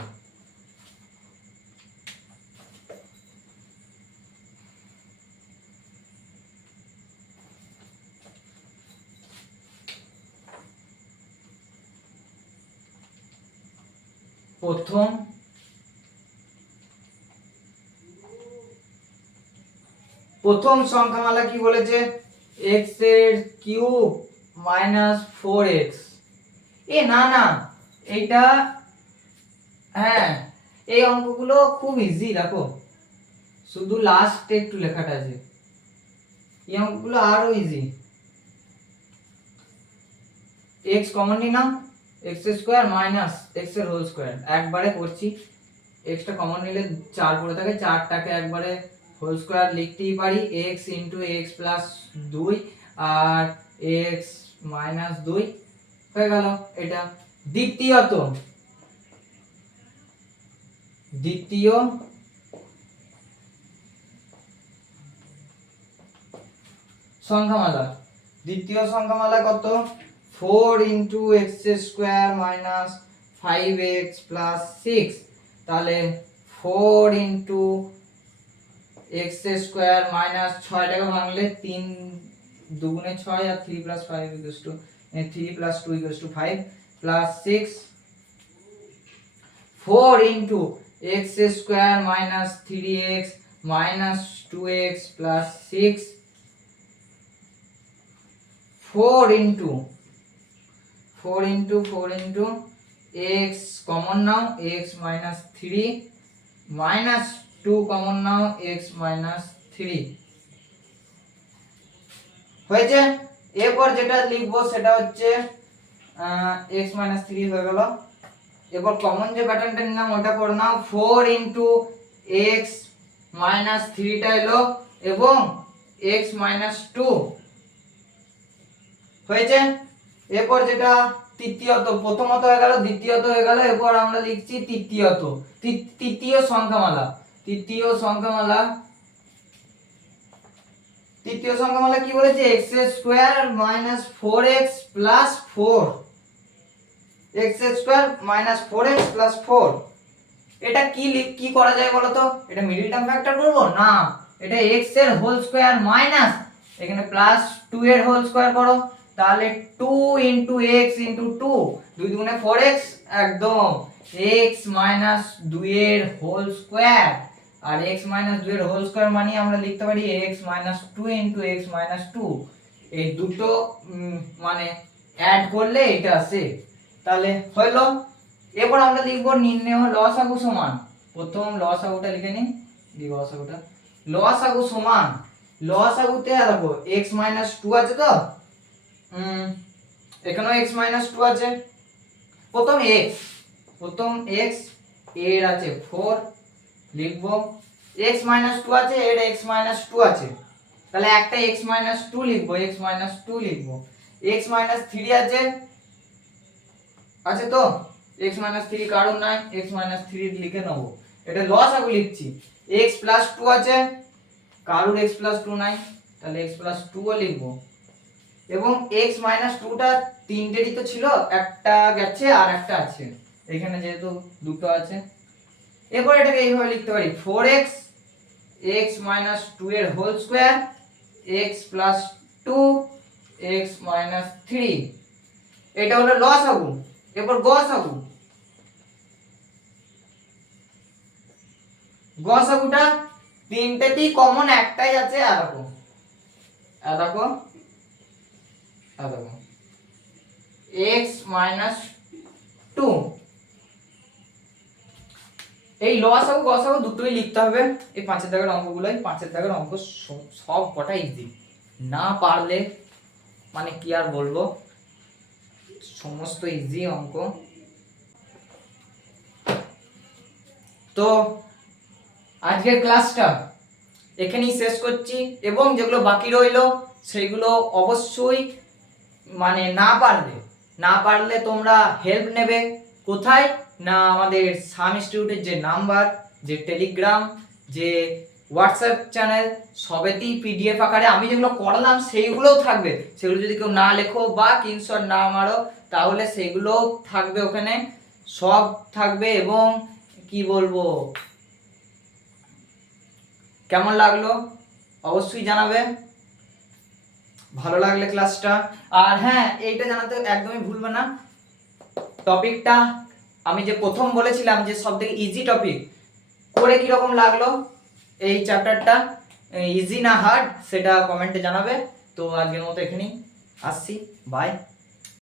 প্রথম সংখ্যামালা কি বলেছে? x এর কিউব মাইনাস 4x। এ না না, এইটা হ্যাঁ, এই অঙ্কগুলো খুব ইজি, দেখো শুধু লাস্টে একটু লেখাটা আছে, এই অঙ্কগুলো আরো ইজি। x কমন নিলাম, x স্কয়ার মাইনাস x এর হোল স্কয়ার, একবারে করছি। x টা কমন নিলে 4 পড়ে থাকে, 4টাকে একবারে হোল স্কয়ার লিখতেই পারি, x x প্লাস 2 আর x মাইনাস 2 হয়ে গেল। এটা দ্বিতীয় সংখ্যামালা। দ্বিতীয় সংখ্যামালা কত? 4 x square minus 5x plus 6। তাহলে 4 x স্কয়ার মাইনাস 6টাকে ভাঙলে 3 দুগুণে 6 আর 3 plus 5 equals two 3 plus 2 equals to 5 plus 6। 4 x square minus 3x minus 2x plus 6। 4 x common now, x minus 3 minus 2 common now, x minus 3 হয়েছে। এরপর যেটা লিখবো সেটা হচ্ছে x minus 3 হয়ে গেল। এরপর কমন যে প্যাটার্নটা নিলাম ওটা করে নাও, 4 x মাইনাস 3টা এলো এবং x মাইনাস 2 হয়েছে। এরপর যেটা তৃতীয়ত, প্রথমত হয়ে গেল, দ্বিতীয়ত হয়ে গেল, এরপর আমরা লিখছি তৃতীয়ত, তৃতীয় সংখ্যামালা। তৃতীয় সংখ্যামালা কি বলেছে? x square minus 4x plus 4, x square minus 4x plus 4। এটা কি করা যায় বলো তো? এটা মিডল টার্ম ফ্যাক্টর করব না, এটা x এর হোল স্কয়ার মাইনাস এখানে প্লাস 2 এর হোল স্কয়ার করো, তাহলে 2 ইনটু x ইনটু 2, 2 দুগুণে 4x, একদম x মাইনাস 2 এর হোল স্কয়ার। আর x মাইনাস 2 এর হোল স্কয়ার মানে আমরা লিখতে পারি x minus 2 into x minus 2। এই দুটো মানে অ্যাড করলে এটা আসে, তাহলে হলো। এরপর আমরা লিখব নির্ণেয় লসাগু সমান, প্রথম লসাগুটা লিখে নিই, লসাগু সমান, লসাগুতে দেখো x মাইনাস 2 আছে তো, এখানেও x মাইনাস 2 আছে। প্রথম x এর আছে 4 লিখব, x মাইনাস 2 আছে, এর x মাইনাস 2 আছে, তাহলে একটা x মাইনাস 2 লিখব, x মাইনাস 2 লিখব। x মাইনাস 3 আছে তো, x মাইনাস 3 কারণ নাই, x মাইনাস 3 লিখে নেব। এটা লসাগু লিখছি। x প্লাস 2 আছে, কারুর x প্লাস 2 নাই, তাহলে x প্লাস 2 ও লিখব। এবং x মাইনাস 2টা তিনটেরই তো ছিল, একটা গেছে আর একটা আছে, এখানে যেহেতু দুটো আছে। এরপর এটাকে এইভাবে লিখতে পারি 4x x মাইনাস 2 এর whole square x plus 2 x minus 3। এটা হলো লসাগু। এরপর গসাগুটা তিনটেতেই কমন একটাই আছে, আর দেখো x মাইনাস 2। এই লসাগু গসাগু দুটোই লিখতে হবে। এই 5 এর দাগের অঙ্কগুলোই, 5 এর দাগের অঙ্ক সব কটা ইজি, না পারলে মানে কি আর বলবো, সমস্ত ইজি অঙ্ক। তো আজকের ক্লাসটা এখানেই শেষ করছি, এবং যেগুলো বাকি রইলো সেগুলো অবশ্যই মানে না পারলে তোমরা হেল্প নেবে কোথায় না, আমাদের সাম ইনস্টিটিউটের যে নাম্বার, যে টেলিগ্রাম, যে হোয়াটসঅ্যাপ চ্যানেল, সবেতেই পিডিএফ আকারে আমি যেগুলো করালাম সেইগুলোও থাকবে। সেগুলো যদি কেউ না লেখো বা স্ক্রিনশট না মারো তাহলে সেগুলোও থাকবে, ওখানে সব থাকবে। এবং কি বলবো, কেমন লাগলো অবশ্যই জানাবে, ভালো লাগলে ক্লাসটা। আর হ্যাঁ, এইটা জানাতে একদমই ভুলবে না, টপিকটা আমি যে প্রথম বলেছিলাম যে সবথেকে ইজি টপিক, করে কিরকম লাগলো এই চ্যাপ্টারটা, ইজি না হার্ড সেটা কমেন্টে জানাবে। তো আজকের মতো এখানেই আসছি, বাই।